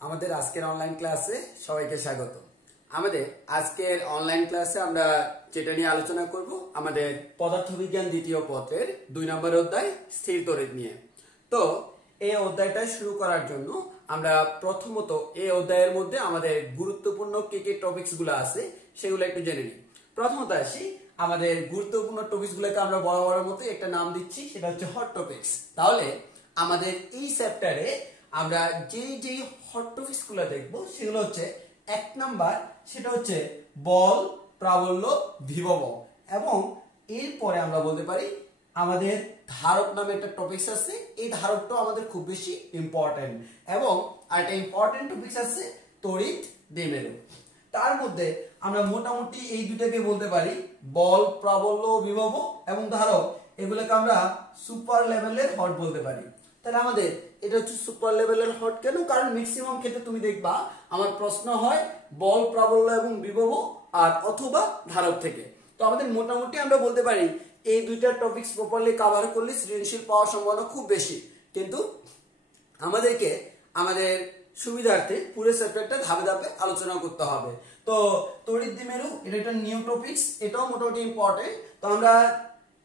আমাদের আজকের অনলাইন ক্লাসে সবাইকে স্বাগত। আমাদের আজকের অনলাইন ক্লাসে আমরা যেটা নিয়ে আলোচনা করব আমাদের পদার্থবিজ্ঞান দ্বিতীয় পত্রের 2 নম্বর অধ্যায় স্থির তড়িৎ নিয়ে। তো এই অধ্যায়টা শুরু করার জন্য আমরা প্রথমত এই অধ্যায়ের মধ্যে আমাদের গুরুত্বপূর্ণ কি কি টপিকস গুলো আছে সেগুলো একটু জেনে নিই। প্রথমত আসি, আমাদের গুরুত্বপূর্ণ টপিকস গুলোকে আমরা বরাবরের মতো একটা নাম দিচ্ছি, সেটা হচ্ছে হট টপিকস। তাহলে আমাদের এই চ্যাপ্টারে আমরা যে হট টপিকস গুলো দেখবো সেগুলো হচ্ছে 1 নাম্বার, সেটা হচ্ছে বল, প্রাবল্য, বিভব, এবং এরপরে আমরা বলতে পারি আমাদের ধারক নামে একটা টপিকস আছে। এই ধারকটা আমাদের খুব বেশি ইম্পর্টেন্ট, এবং আরেকটা ইম্পর্টেন্ট টপিকস আছে তড়িৎ দ্বিমেরু। তার মধ্যে আমরা মোটামুটি এই দুটাকে বলতে পারি বল, প্রাবল্য, বিভব এবং ধারক, এগুলোকে আমরা সুপার লেভেলের হট বলতে পারি। তাহলে আমাদের এটা হচ্ছে সুপার লেভেলের হট কেন? কারণ ম্যাক্সিমাম ক্ষেত্রে তুমি দেখবা আমার প্রশ্ন হয় বল, প্রাবল্য এবং বিভব আর অথবা ধারক থেকে। তো আমাদের মোটামুটি আমরা বলতে পারি এই দুইটা টপিকস প্রপারলি কভার করলে সৃজনশীল পাওয়ার সম্ভাবনা খুব বেশি। কিন্তু আমাদেরকে আমাদের সুবিধার্থে পুরো চ্যাপ্টারটা ধাপে ধাপে আলোচনা করতে হবে। তো তড়িৎ দ্বিমেরু এটা একটা নিউ টপিকস, এটাও মোটামুটি ইম্পর্টেন্ট। তো আমরা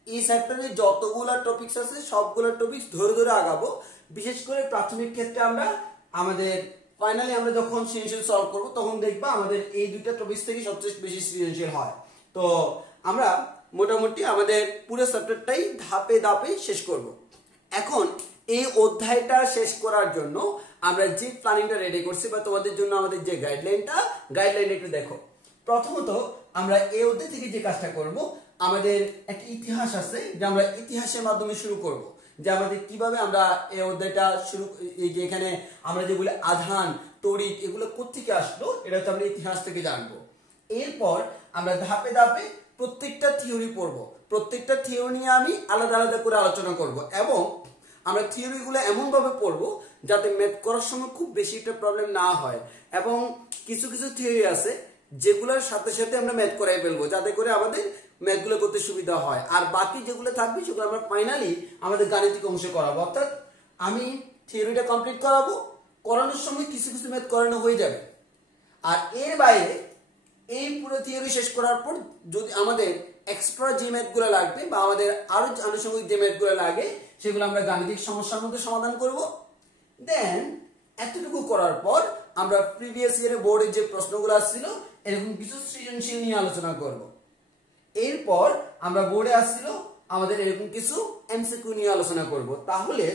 এই চ্যাপ্টারে যতগুলো টপিকস আছে সবগুলো টপিকস ধরে ধরে আগাবো। বিশেষ করে প্রাথমিক ক্ষেত্রে আমরা আমাদের ফাইনালি আমরা যখন সৃজনশীল সলভ করব তখন দেখবা আমাদের এই দুইটা টপিকস থেকে সবচেয়ে বেশি সৃজনশীল হয়। তো আমরা মোটামুটি আমাদের পুরো চ্যাপ্টারটাই ধাপে ধাপে শেষ করব। এখন এই অধ্যায়টা শেষ করার জন্য আমরা যে প্ল্যানিংটা রেডি করছি বা তোমাদের জন্য আমাদের যে গাইডলাইন একটু দেখো। প্রথমত আমরা এই অধ্যায় থেকে যে কাজটা করব, আমাদের একটা ইতিহাস আছে যে আমরা ইতিহাসের মাধ্যমে শুরু করব, যে আমাদের কিভাবে আমরা এই অধ্যায়টা শুরু, এই যে এখানে আমরা যেগুলো আধান, তড়িৎ এগুলো কোত্থেকে আসলো এটা হচ্ছে আমরা ইতিহাস থেকে জানবো। এরপর আমরা ধাপে ধাপে প্রত্যেকটা থিওরি পড়বো, প্রত্যেকটা থিওরি নিয়ে আমি আলাদা আলাদা করে আলোচনা করব, এবং আমরা থিওরিগুলো এমন ভাবে পড়বো যাতে ম্যাথ করার সময় খুব বেশি একটা প্রবলেম না হয়। এবং কিছু কিছু থিওরি আছে যেগুলোর সাথে সাথে আমরা ম্যাথ করাই ফেলবো যাতে করে আমাদের ম্যাথগুলো করতে সুবিধা হয়। আর বাকি যেগুলো থাকবে সেগুলো আমরা ফাইনালি আমাদের গাণিতিক অংশে করাবো। অর্থাৎ আমি থিওরিটা কমপ্লিট করানোর সময় কিছু কিছু ম্যাথ করানো হয়ে যাবে। আর এর বাইরে এই পুরো থিওরি শেষ করার পর যদি আমাদের এক্সট্রা যে ম্যাথগুলো লাগবে বা আমাদের আরো আনুষঙ্গিক যে ম্যাথগুলো লাগে সেগুলো আমরা গাণিতিক সমস্যার মধ্যে সমাধান করব। দেন এতটুকু করার পর আমরা প্রিভিয়াস ইয়ারে বোর্ডের যে প্রশ্নগুলো আসছিল এরকম কিছু সৃজনশীল নিয়ে আলোচনা করব। এরপর আমরা বোর্ডে আসছিল আমাদের এরকম কিছু এমসিকিউ নিয়ে আলোচনা করব। তাহলে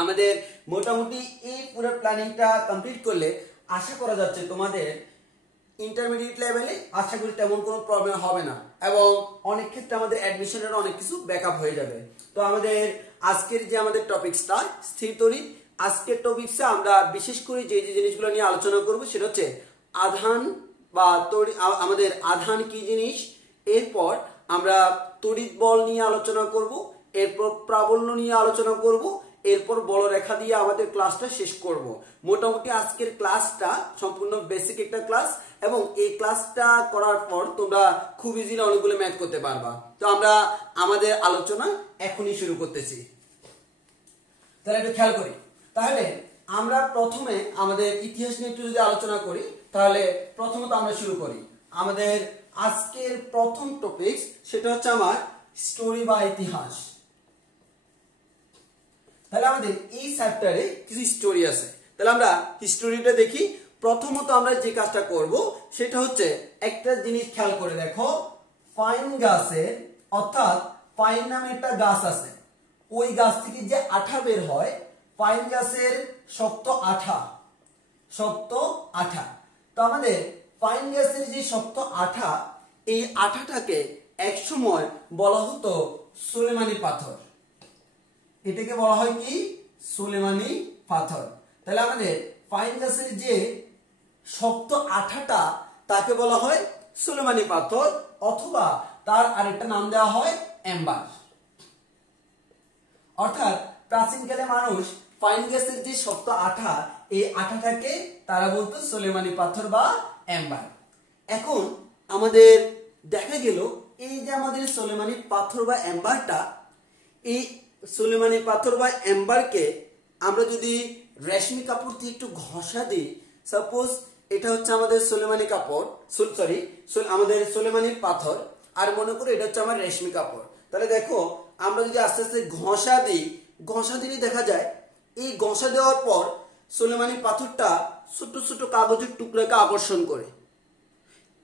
আমাদের মোটামুটি এই পুরো প্ল্যানিংটা কমপ্লিট করলে আশা করা যাচ্ছে তোমাদের ইন্টারমিডিয়েট লেভেলে আশা করি তেমন কোনো প্রবলেম হবে না, এবং অনেক ক্ষেত্রে আমাদের অ্যাডমিশনের অনেক কিছু ব্যাকআপ হয়ে যাবে। তো আমাদের আজকের যে আমাদের টপিকসটা স্থির তড়িৎ, আজকের টপিকসে আমরা বিশেষ করে যে যে জিনিসগুলো নিয়ে আলোচনা করব সেটা হচ্ছে আধান বা তড়িৎ, আমাদের আধান কি জিনিস, এরপর আমরা তড়িৎ বল নিয়ে আলোচনা করব, এরপর প্রাবল্য নিয়ে আলোচনা করব, এরপর বলরেখা দিয়ে আমাদের ক্লাসটা শেষ করব। মোটামুটি আজকের ক্লাসটা সম্পূর্ণ বেসিক একটা ক্লাস, এবং এই ক্লাসটা করার পর তোমরা খুব ইজিলি অনেকগুলো ম্যাথ করতে পারবা। তো আমরা আমাদের আলোচনা এখনই শুরু করতেছি। তাহলে একটু খেয়াল করি। তাহলে আমরা প্রথমে আমাদের ইতিহাস নিয়ে একটু যদি আলোচনা করি, তাহলে প্রথমত আমরা শুরু করি আমাদের আজকের প্রথম টপিক, সেটা হচ্ছে আমার স্টোরি বা ইতিহাস। তাহলে আমাদের এই চ্যাপ্টারে কিছু স্টোরি আছে, তাহলে আমরা হিস্টোরিটা দেখি। প্রথমত আমরা যে কাজটা করব সেটা হচ্ছে একটা জিনিস খেয়াল করে দেখো, পাইন গাছের, অর্থাৎ পাইন নামে একটা গাছ আছে, ওই গাছ থেকে যে আঠা বের হয়, পাইন গাছের শক্ত আঠা। তো আমাদের পাইন গাছের যে শক্ত আঠা, এই আঠাটাকে একসময় বলা হতো সুলেমানি পাথর। এটাকে বলা হয় কি? সুলেমানি পাথর। তাহলে আমাদের পাইন গাছের যে শক্ত আঠাটা তাকে বলা হয় সুলেমানি পাথর, অথবা তার আরেকটা নাম দেওয়া হয় এম্বার। অর্থাৎ প্রাচীনকালে মানুষ পাইন গাছের যে শক্ত আঠা, এই আঠাটাকে তারা বলতো সুলেমানি পাথর বা এম্বার। এখন আমাদের দেখা গেল এই যে আমাদের সুলেমানি পাথর বা এম্বারটা, এই সুলেমানি পাথর বা এম্বারকে আমরা যদি রেশমি কাপড় দিয়ে একটু ঘষা দিই, সাপোজ এটা হচ্ছে আমাদের সোলেমানি কাপড়, সরি আমাদের সোলেমানির পাথর, আর মনে করো এটা হচ্ছে আমার রেশমি কাপড়, তাহলে দেখো আমরা যদি আস্তে আস্তে ঘষা দিই, ঘষা দিলে দেখা যায় এই ঘষা দেওয়ার পর সোলেমানি পাথরটা ছোট ছোট কাগজের টুকরাকে আকর্ষণ করে।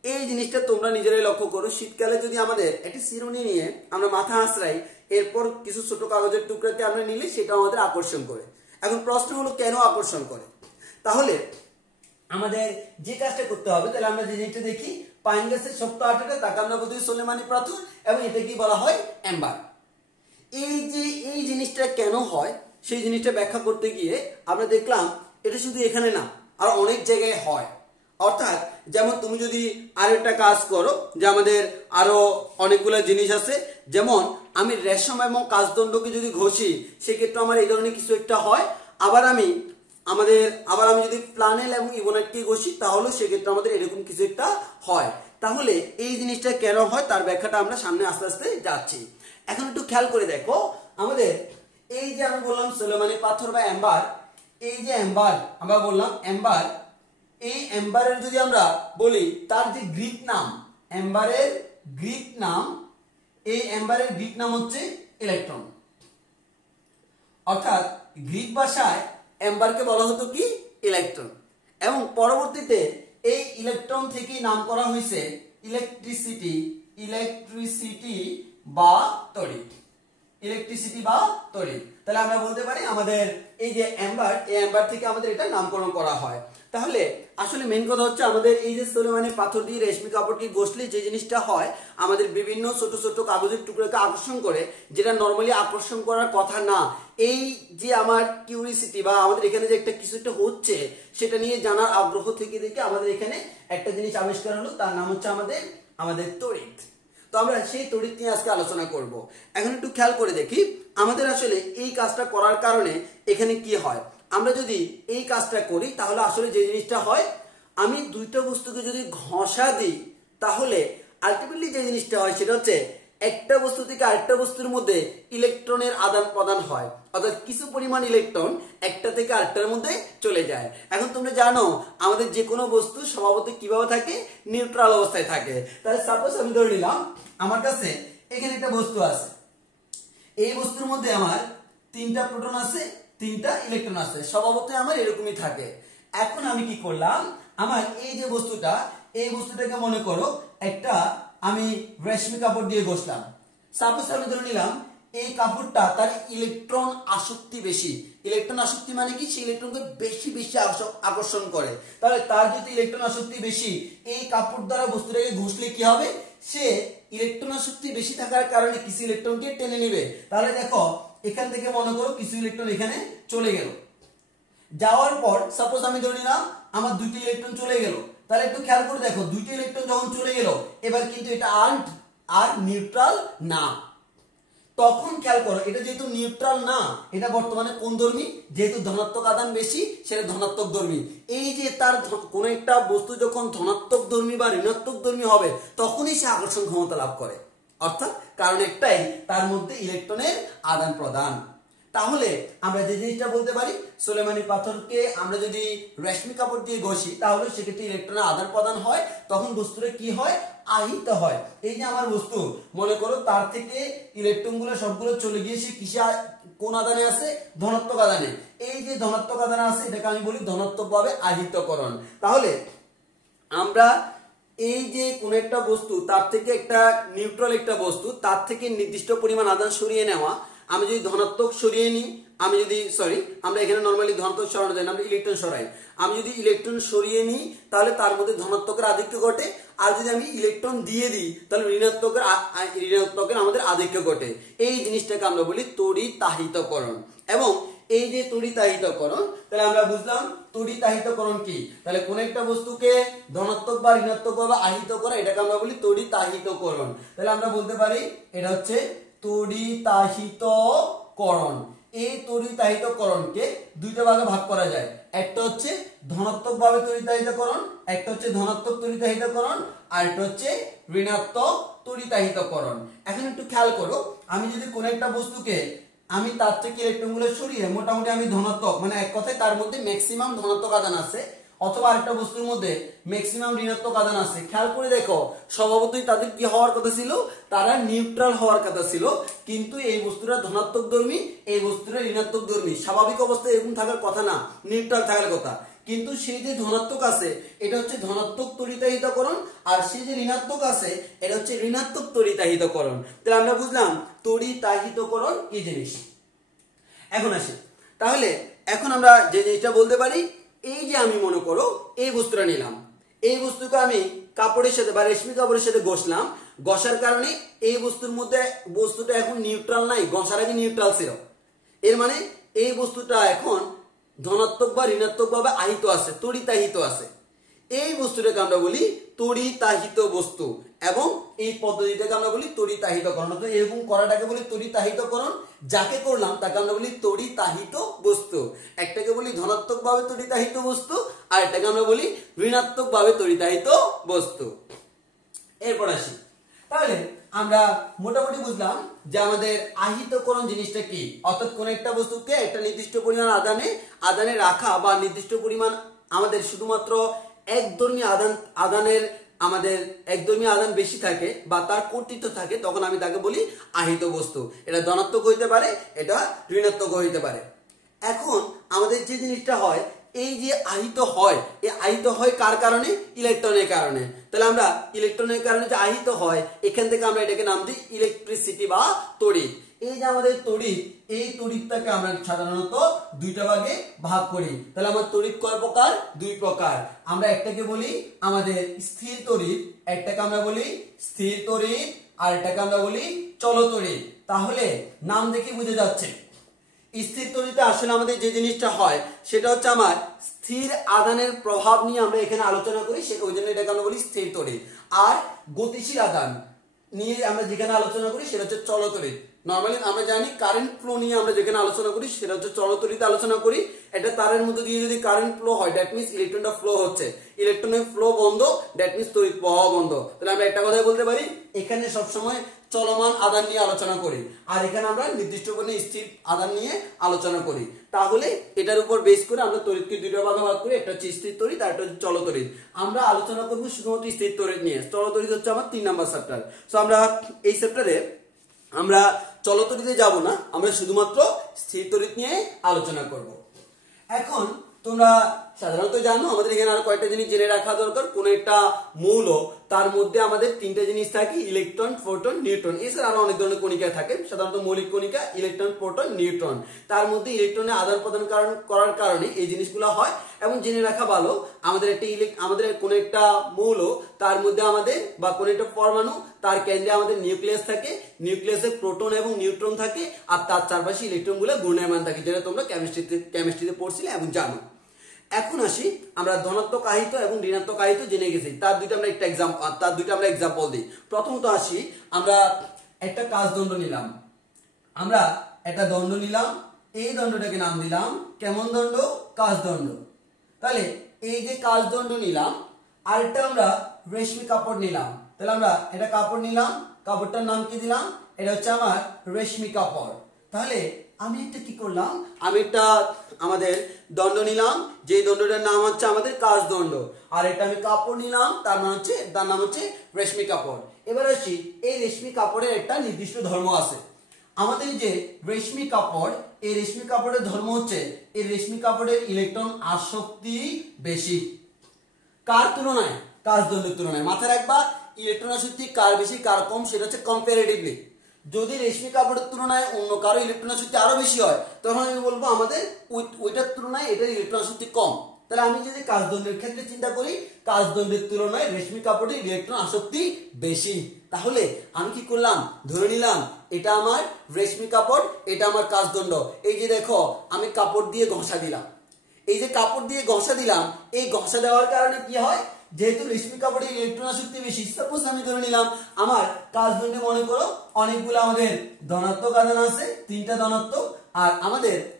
এই জিনিসটা তোমরা নিজেরাই লক্ষ্য করো, শীতকালে যদি আমাদের একটি চিরুনি নিয়ে আমরা মাথা আঁচড়াই, এরপর কিছু ছোট কাগজের টুকরাকে আমরা নিলে সেটা আমাদের আকর্ষণ করে। এখন প্রশ্ন হলো কেন আকর্ষণ করে? তাহলে আমাদের যে কাজটা করতে হবে, তাহলে আমরা যে জিনিসটা দেখি, পাইন গাছের শক্ত আঠাটা তাকে আমরা বলি সোলেমানি পাথর, এবং এটা কি বলা হয়? এম্বার। এই জিনিসটা কেন হয় সেই জিনিসটা ব্যাখ্যা করতে গিয়ে আমরা দেখলাম এটা শুধু এখানে না, আর অনেক জায়গায় হয়। অর্থাৎ যেমন তুমি যদি আরো একটা কাজ করো, যে আমাদের আরো অনেকগুলো জিনিস আছে, যেমন আমি রেশম এবং কাঁচদণ্ডকে যদি ঘষি সেক্ষেত্রে আমার এই ধরনের কিছু একটা হয়। আবার আমি যদি প্লানেল এবং ইবোনাইটকে ঘষি তাহলে সেক্ষেত্রে আমাদের এরকম কিছু একটা হয়। তাহলে এই জিনিসটা কেন হয় তার ব্যাখ্যাটা আমরা সামনে আস্তে আস্তে যাচ্ছি। এখন একটু খেয়াল করে দেখো, আমাদের এই যে আমি বললাম সোলেমানি পাথর বা এম্বার, এই যে এম্বার আমরা বললাম এম্বার, এই এম্বারের যদি আমরা বলি তার যে গ্রিক নাম, এম্বারের গ্রিক নাম, এই এম্বারের গ্রিক নাম হচ্ছে ইলেকট্রন। অর্থাৎ গ্রিক ভাষায় এম্বারকে বলা হতো কি? ইলেকট্রন। এবং পরবর্তীতে এই ইলেকট্রন থেকেই নাম করা হয়েছে ইলেকট্রিসিটি বা তড়িৎ। ইলেকট্রিসিটি বা তড়িৎ। তাহলে আমরা বলতে পারি আমাদের এই যে এম্বার, এই এম্বার থেকে আমাদের এটা নামকরণ করা হয়। তাহলে আসলে মেইন কথা হচ্ছে আমাদের এই যে সোলেমানি পাথর দিয়ে রেশমি কাপড়কে ঘষলে যে জিনিসটা হয়, আমাদের বিভিন্ন ছোট ছোট কাগজের টুকরোকে আকর্ষণ করে, যেটা নরমালি আকর্ষণ করার কথা না। এই যে আমার কিউরিসিটি বা আমাদের এখানে যে একটা কিছু একটা হচ্ছে সেটা নিয়ে জানার আগ্রহ থেকে দেখে আমাদের এখানে একটা জিনিস আবিষ্কার হলো, তার নাম হচ্ছে আমাদের তড়িৎ। তো আমরা সেই তড়িৎ নিয়ে আজকে আলোচনা করব। এখন একটু খেয়াল করে দেখি আমাদের আসলে এই কাজটা করার কারণে এখানে কি হয়। আমরা যদি এই কাজটা করি তাহলে আসলে যে জিনিসটা হয়, আমি দুইটা বস্তুকে যদি ঘষা দিই তাহলে আলটিমেটলি যে জিনিসটা হয় সেটা হচ্ছে একটা বস্তু থেকে আরেকটা বস্তুর মধ্যে ইলেকট্রনের আদান প্রদান হয়। অর্থাৎ কিছু পরিমাণ ইলেকট্রন একটা থেকে আরেকটার মধ্যে চলে যায়। এখন তোমরা জানো আমাদের যে কোনো বস্তু স্বভাবতই কিভাবে থাকে? নিউট্রাল অবস্থায় থাকে। তাহলে সাপোজ আমি ধরে নিলাম আমার কাছে এখানে একটা বস্তু আছে, এই বস্তুর মধ্যে আমার তিনটা প্রোটন আছে, তিনটা ইলেকট্রন আছে, স্বভাবতই আমার এরকমই থাকে। এখন আমি কি করলাম, আমার এই যে বস্তুটা, এই বস্তুটাকে মনে করো একটা আমি রেশমি কাপড় দিয়ে ঘষলাম। সাপোজ আমি ধরে নিলাম এই কাপড়টা তার ইলেকট্রন আসক্তি বেশি। ইলেকট্রন আসক্তি মানে কি? সেই ইলেকট্রনকে বেশি বেশি আকর্ষণ করে। তাহলে তার যদি ইলেকট্রন আসক্তি বেশি, এই কাপড় দ্বারা বস্তুটাকে ঘষলে কি হবে? সে ইলেকট্রন আসক্তি বেশি থাকার কারণে কিছু ইলেকট্রনকে টেনে নেবে। তাহলে দেখো এখান থেকে মনে করো কিছু ইলেকট্রন এখানে চলে গেল, যাওয়ার পর সাপোজ আমি ধরে নিলাম আমার দুইটি ইলেকট্রন চলে গেল। তাহলে একটু খেয়াল করে দেখো, দুইটি ইলেকট্রন যখন চলে গেল এবার কিন্তু এটা আর নিউট্রাল না। তখন খেয়াল করো এটা যেহেতু নিউট্রাল না, এটা বর্তমানে কোন ধর্মী? যেহেতু ধনাত্মক আদান বেশি সেটা ধনাত্মক ধর্মী। এই যে তার কোন একটা বস্তু যখন ধনাত্মক ধর্মী বা ঋণাত্মক ধর্মী হবে তখনই সে আকর্ষণ ক্ষমতা লাভ করে। অর্থাৎ কারণ একটাই, তার মধ্যে ইলেকট্রনের আদান প্রদান। তাহলে আমরা যে জিনিসটা বলতে পারি, সোলেমানি পাথরকে আমরা যদি রেশমি কাপড় দিয়ে ঘষি তাহলে সেক্ষেত্রে ইলেকট্রনের আদান প্রদান হয়, তখন বস্তুটা কি হয়? আহিত হয়। এই যে আমার বস্তু মনে করো তার থেকে ইলেকট্রন গুলো সবগুলো চলে গিয়ে সে কিসে কোন আদানে আছে? ধনাত্মক আদানে। এই যে ধনাত্মক আদানে আছে এটাকে আমি বলি ধনাত্মক ভাবে আহিতকরণ। তাহলে আমরা এই যে কোন একটা বস্তু তার থেকে একটা নিউট্রাল একটা বস্তু তার থেকে নির্দিষ্ট পরিমাণ আদান সরিয়ে নেওয়া, আমি যদি ধনাত্মক সরিয়ে নিই, আমরা এখানে নরমালি ধনাত্মক সরানো যায় না, আমরা ইলেকট্রন সরাই। আমি যদি ইলেকট্রন সরিয়ে নিই তাহলে তার মধ্যে ধনাত্মকের আধিক্য ঘটে, আর যদি আমি ইলেকট্রন দিয়ে দিই তাহলে ঋণাত্মকের আমাদের আধিক্য ঘটে। এই জিনিসটাকে আমরা বলি তড়িতাহিতকরণ। এবং এই যে তড়িতাহিতকরণ, তাহলে আমরা বুঝলাম তড়িতাহিতকরণ কি। তাহলে কোন একটা বস্তুকে ধনাত্মক বা ঋণাত্মক ভাবে আহিত করা, এটাকে আমরা বলি তড়িতাহিতকরণ। তাহলে আমরা বলতে পারি এটা হচ্ছে তড়িতাহিতকরণ। এই তড়িতাহিতকরণকে দুইটা ভাগে ভাগ করা যায়, একটা হচ্ছে ধনাত্মক ভাবে তড়িতাহিতকরণ, একটা হচ্ছে ধনাত্মক তড়িতাহিতকরণ, আর একটা হচ্ছে ঋণাত্মক তড়িতাহিতকরণ। এখন একটু খেয়াল করো, আমি যদি কোন একটা বস্তুকে আমি তার থেকে ইলেকট্রনগুলো সরিয়ে মোটামুটি আমি ধনাত্মক, মানে এক কথায় তার মধ্যে ম্যাক্সিমাম ধনাত্মক আধান আছে, অথবা আরেকটা বস্তুর মধ্যে ম্যাক্সিমাম ঋণাত্মক আধান আছে। খেয়াল করে দেখো, স্বভাবতই তাদের কি হওয়ার কথা ছিল, তারা নিউট্রাল হওয়ার কথা ছিল, কিন্তু এই বস্তুটা ধনাত্মক ধর্মী, এই বস্তুটা ঋণাত্মক ধর্মী। স্বাভাবিক অবস্থায় এরকম থাকার কথা না, নিউট্রাল থাকার কথা, কিন্তু সেই যে ধনাত্মক আছে এটা হচ্ছে ধনাত্মক তড়িতাহিতকরণ, আর সেই যে ঋণাত্মক আছে এটা হচ্ছে ঋণাত্মক তড়িতাহিতকরণ। তাহলে আমরা বুঝলাম তড়িতাহিতকরণ কি জিনিস। এখন আসি, তাহলে এখন আমরা যে জিনিসটা বলতে পারি, এই যে আমি মনে করো এই বস্তুটা নিলাম, এই বস্তুকে আমি কাপড়ের সাথে বা রেশমি কাপড়ের সাথে ঘষলাম, ঘষার কারণে এই বস্তুর মধ্যে বস্তুটা এখন নিউট্রাল নাই, ঘষার আগে নিউট্রাল ছিল। এর মানে এই বস্তুটা এখন ধনাত্মক বা ঋণাত্মক ভাবে আহিত আছে, তড়িতাহিত আছে। এই বস্তুটাকে আমরা বলি তড়িতাহিত বস্তু, এবং এই পদ্ধতিটাকে আমরা বলি তড়িতাহিতকরণ। এরকম করাটাকে বলি তড়িতাহিতকরণ, যাকে করলাম তাকে আমরা বলি তড়িতাহিত বস্তু। একটাকে বলি ধনাত্মক ভাবে তড়িতাহিত বস্তু, আর এটাকে আমরা বলি ঋণাত্মক ভাবে তড়িতাহিত বস্তু। এরপর আসি, তাহলে আমরা মোটামুটি বুঝলাম যে আমাদের আহিতকরণ জিনিসটা কি, অর্থাৎ কোন একটা বস্তুকে একটা নির্দিষ্ট পরিমাণ আদানে রাখা, বা নির্দিষ্ট পরিমাণ আমাদের শুধুমাত্র একধর্মী আদানের আমাদের একধর্মী আদান বেশি থাকে বা তার কর্তৃত্ব থাকে, তখন আমি তাকে বলি আহিত বস্তু। এটা ধনাত্মক হইতে পারে, এটা ঋণাত্মক হইতে পারে। এখন আমাদের যে জিনিসটা হয়, এই যে আহিত হয়, এই আহিত হয় কার কারণে? ইলেকট্রনের কারণে। তাহলে আমরা ইলেকট্রনের কারণে যে আহিত হয়, এখান থেকে আমরা এটাকে নাম দিই ইলেকট্রিসিটি বা তড়িৎ। এই যে আমাদের তড়িৎ, এই তড়িৎটাকে আমরা সাধারণত দুইটা ভাগে ভাগ করি। তাহলে আমার তড়িৎ কয় প্রকার? দুই প্রকার। আমরা একটাকে বলি আমাদের স্থির তড়িৎ, একটাকে আমরা বলি স্থির তড়িৎ, আর এটাকে আমরা বলি চল তড়িৎ। তাহলে নাম দেখে বুঝে যাচ্ছে, স্থির তড়িতে আসলে আমাদের যে জিনিসটা হয় সেটা হচ্ছে আমার স্থির আদানের প্রভাব নিয়ে আমরা এখানে আলোচনা করি, ওই জন্য এটাকে আমরা বলি স্থির তড়িৎ। আর গতিশীল আদান নিয়ে আমরা যেখানে আলোচনা করি সেটা হচ্ছে চল তড়িৎ। নরমালি আমরা জানি কারেন্ট ফ্লো নিয়ে আমরা যেখানে আলোচনা করি সেটা হচ্ছে চল তড়িৎ আলোচনা করি। এটা তারের মধ্যে দিয়ে যদি কারেন্ট ফ্লো হয়, দ্যাট মিন্স ইলেকট্রনটা ফ্লো হচ্ছে, ইলেকট্রনের ফ্লো বন্ধ, দ্যাট মিন্স তড়িৎ প্রবাহ বন্ধ। তাহলে আমরা একটা কথাই বলতে পারি, এখানে সবসময় চলমান আদান নিয়ে আলোচনা করি, আর এখানে আমরা নির্দিষ্ট করে স্থির আদান নিয়ে আলোচনা করি। তাহলে এটার উপর বেস করে আমরা তড়িৎকে দুইটা ভাগে ভাগ করি, একটা হচ্ছে স্থির তড়িৎ আর একটা হচ্ছে চল তড়িৎ। আমরা আলোচনা করব শুধুমাত্র স্থির তড়িৎ নিয়ে, চল তড়িৎ হচ্ছে আমার 3 নাম্বার চ্যাপ্টার। সো আমরা এই চ্যাপ্টারে আমরা চল তড়িতে যাব না, আমরা শুধুমাত্র স্থির তড়িৎ নিয়ে আলোচনা করব। এখন তোমরা সাধারণত জানো আমাদের এখানে আর কয়েকটা জিনিস জেনে রাখা দরকার। কোন একটা মৌল, তার মধ্যে আমাদের তিনটা জিনিস থাকে, ইলেকট্রন, প্রোটন, নিউট্রন। এছাড়া আরো অনেক ধরনের কণিকা থাকে, সাধারণত মৌলিক কণিকা, ইলেকট্রন, প্রোটন, নিউট্রন। তার মধ্যে ইলেকট্রনের আদান প্রদান করার কারণে এই জিনিসগুলো হয়, এবং জেনে রাখা ভালো আমাদের আমাদের কোন একটা মৌল, তার মধ্যে আমাদের বা কোন একটা পরমাণু, তার কেন্দ্রে আমাদের নিউক্লিয়াস থাকে, নিউক্লিয়াসে প্রোটন এবং নিউট্রন থাকে, আর তার চারপাশে ইলেকট্রনগুলো ঘূর্ণায়মান থাকে, যেটা তোমরা কেমিস্ট্রিতে পড়ছিলে এবং জানো। এখন আসি, আমরা ধনাত্মক আহিত এবং ঋণাত্মক আহিত জেনে গেছি, তার দুইটা আমরা এক্সাম্পল দিই। প্রথমত আসি, আমরা একটা কাচদণ্ড নিলাম, আমরা একটা দণ্ড নিলাম, এই দণ্ডটাকে নাম দিলাম কেমন দণ্ড? কাচদণ্ড। তাহলে এই যে কাচদণ্ড নিলাম, আরেকটা আমরা রেশমি কাপড় নিলাম, তাহলে আমরা এটা কাপড় নিলাম, কাপড়টার নাম কি দিলাম? এটা হচ্ছে আমার রেশমি কাপড়। তাহলে আমি একটা কি করলাম, আমি একটা আমাদের দণ্ড নিলাম, যে দণ্ডটার নাম হচ্ছে আমাদের কাচদণ্ড, আর এটা আমি কাপড় নিলাম, তার নাম হচ্ছে রেশমি কাপড়। এবার আসি, এই রেশমি কাপড়ের একটা নির্দিষ্ট ধর্ম আছে। আমাদের যে রেশমি কাপড়, এই রেশমি কাপড়ের ধর্ম হচ্ছে, এই রেশমি কাপড়ের ইলেকট্রন আসক্তি বেশি। কার তুলনায়? কাচদণ্ডের তুলনায়। মাথায় রাখবা, ইলেকট্রন আসক্তি কার বেশি কার কম সেটা হচ্ছে কম্পারেটিভলি। যদি রেশমি কাপড়ের তুলনায় অন্য কারো ইলেকট্রন আসক্তি আরো বেশি হয়, তখন আমি বলবো আমাদের ওইটার তুলনায় এটার ইলেকট্রন আসক্তি কম। তাহলে আমি যদি কাচদণ্ডের ক্ষেত্রে চিন্তা করি, কাচদণ্ডের তুলনায় রেশমি কাপড়ের ইলেকট্রন আসক্তি বেশি। তাহলে আমি কি করলাম? ধরে নিলাম এটা আমার রেশমি কাপড়, এটা আমার কাচদণ্ড। এই যে দেখো, আমি কাপড় দিয়ে ঘষা দিলাম, এই যে কাপড় দিয়ে ঘষা দিলাম, এই ঘষা দেওয়ার কারণে কি হয়? যেহেতু রেশমি কাপড়ের ইলেকট্রন আসক্তি বেশি, সাপোজ আমি ধরে নিলাম আমার কাচদণ্ডে মনে করো অনেকগুলো আমাদের ধনাত্মক আধান আছে, 3টা ধনাত্মক, আর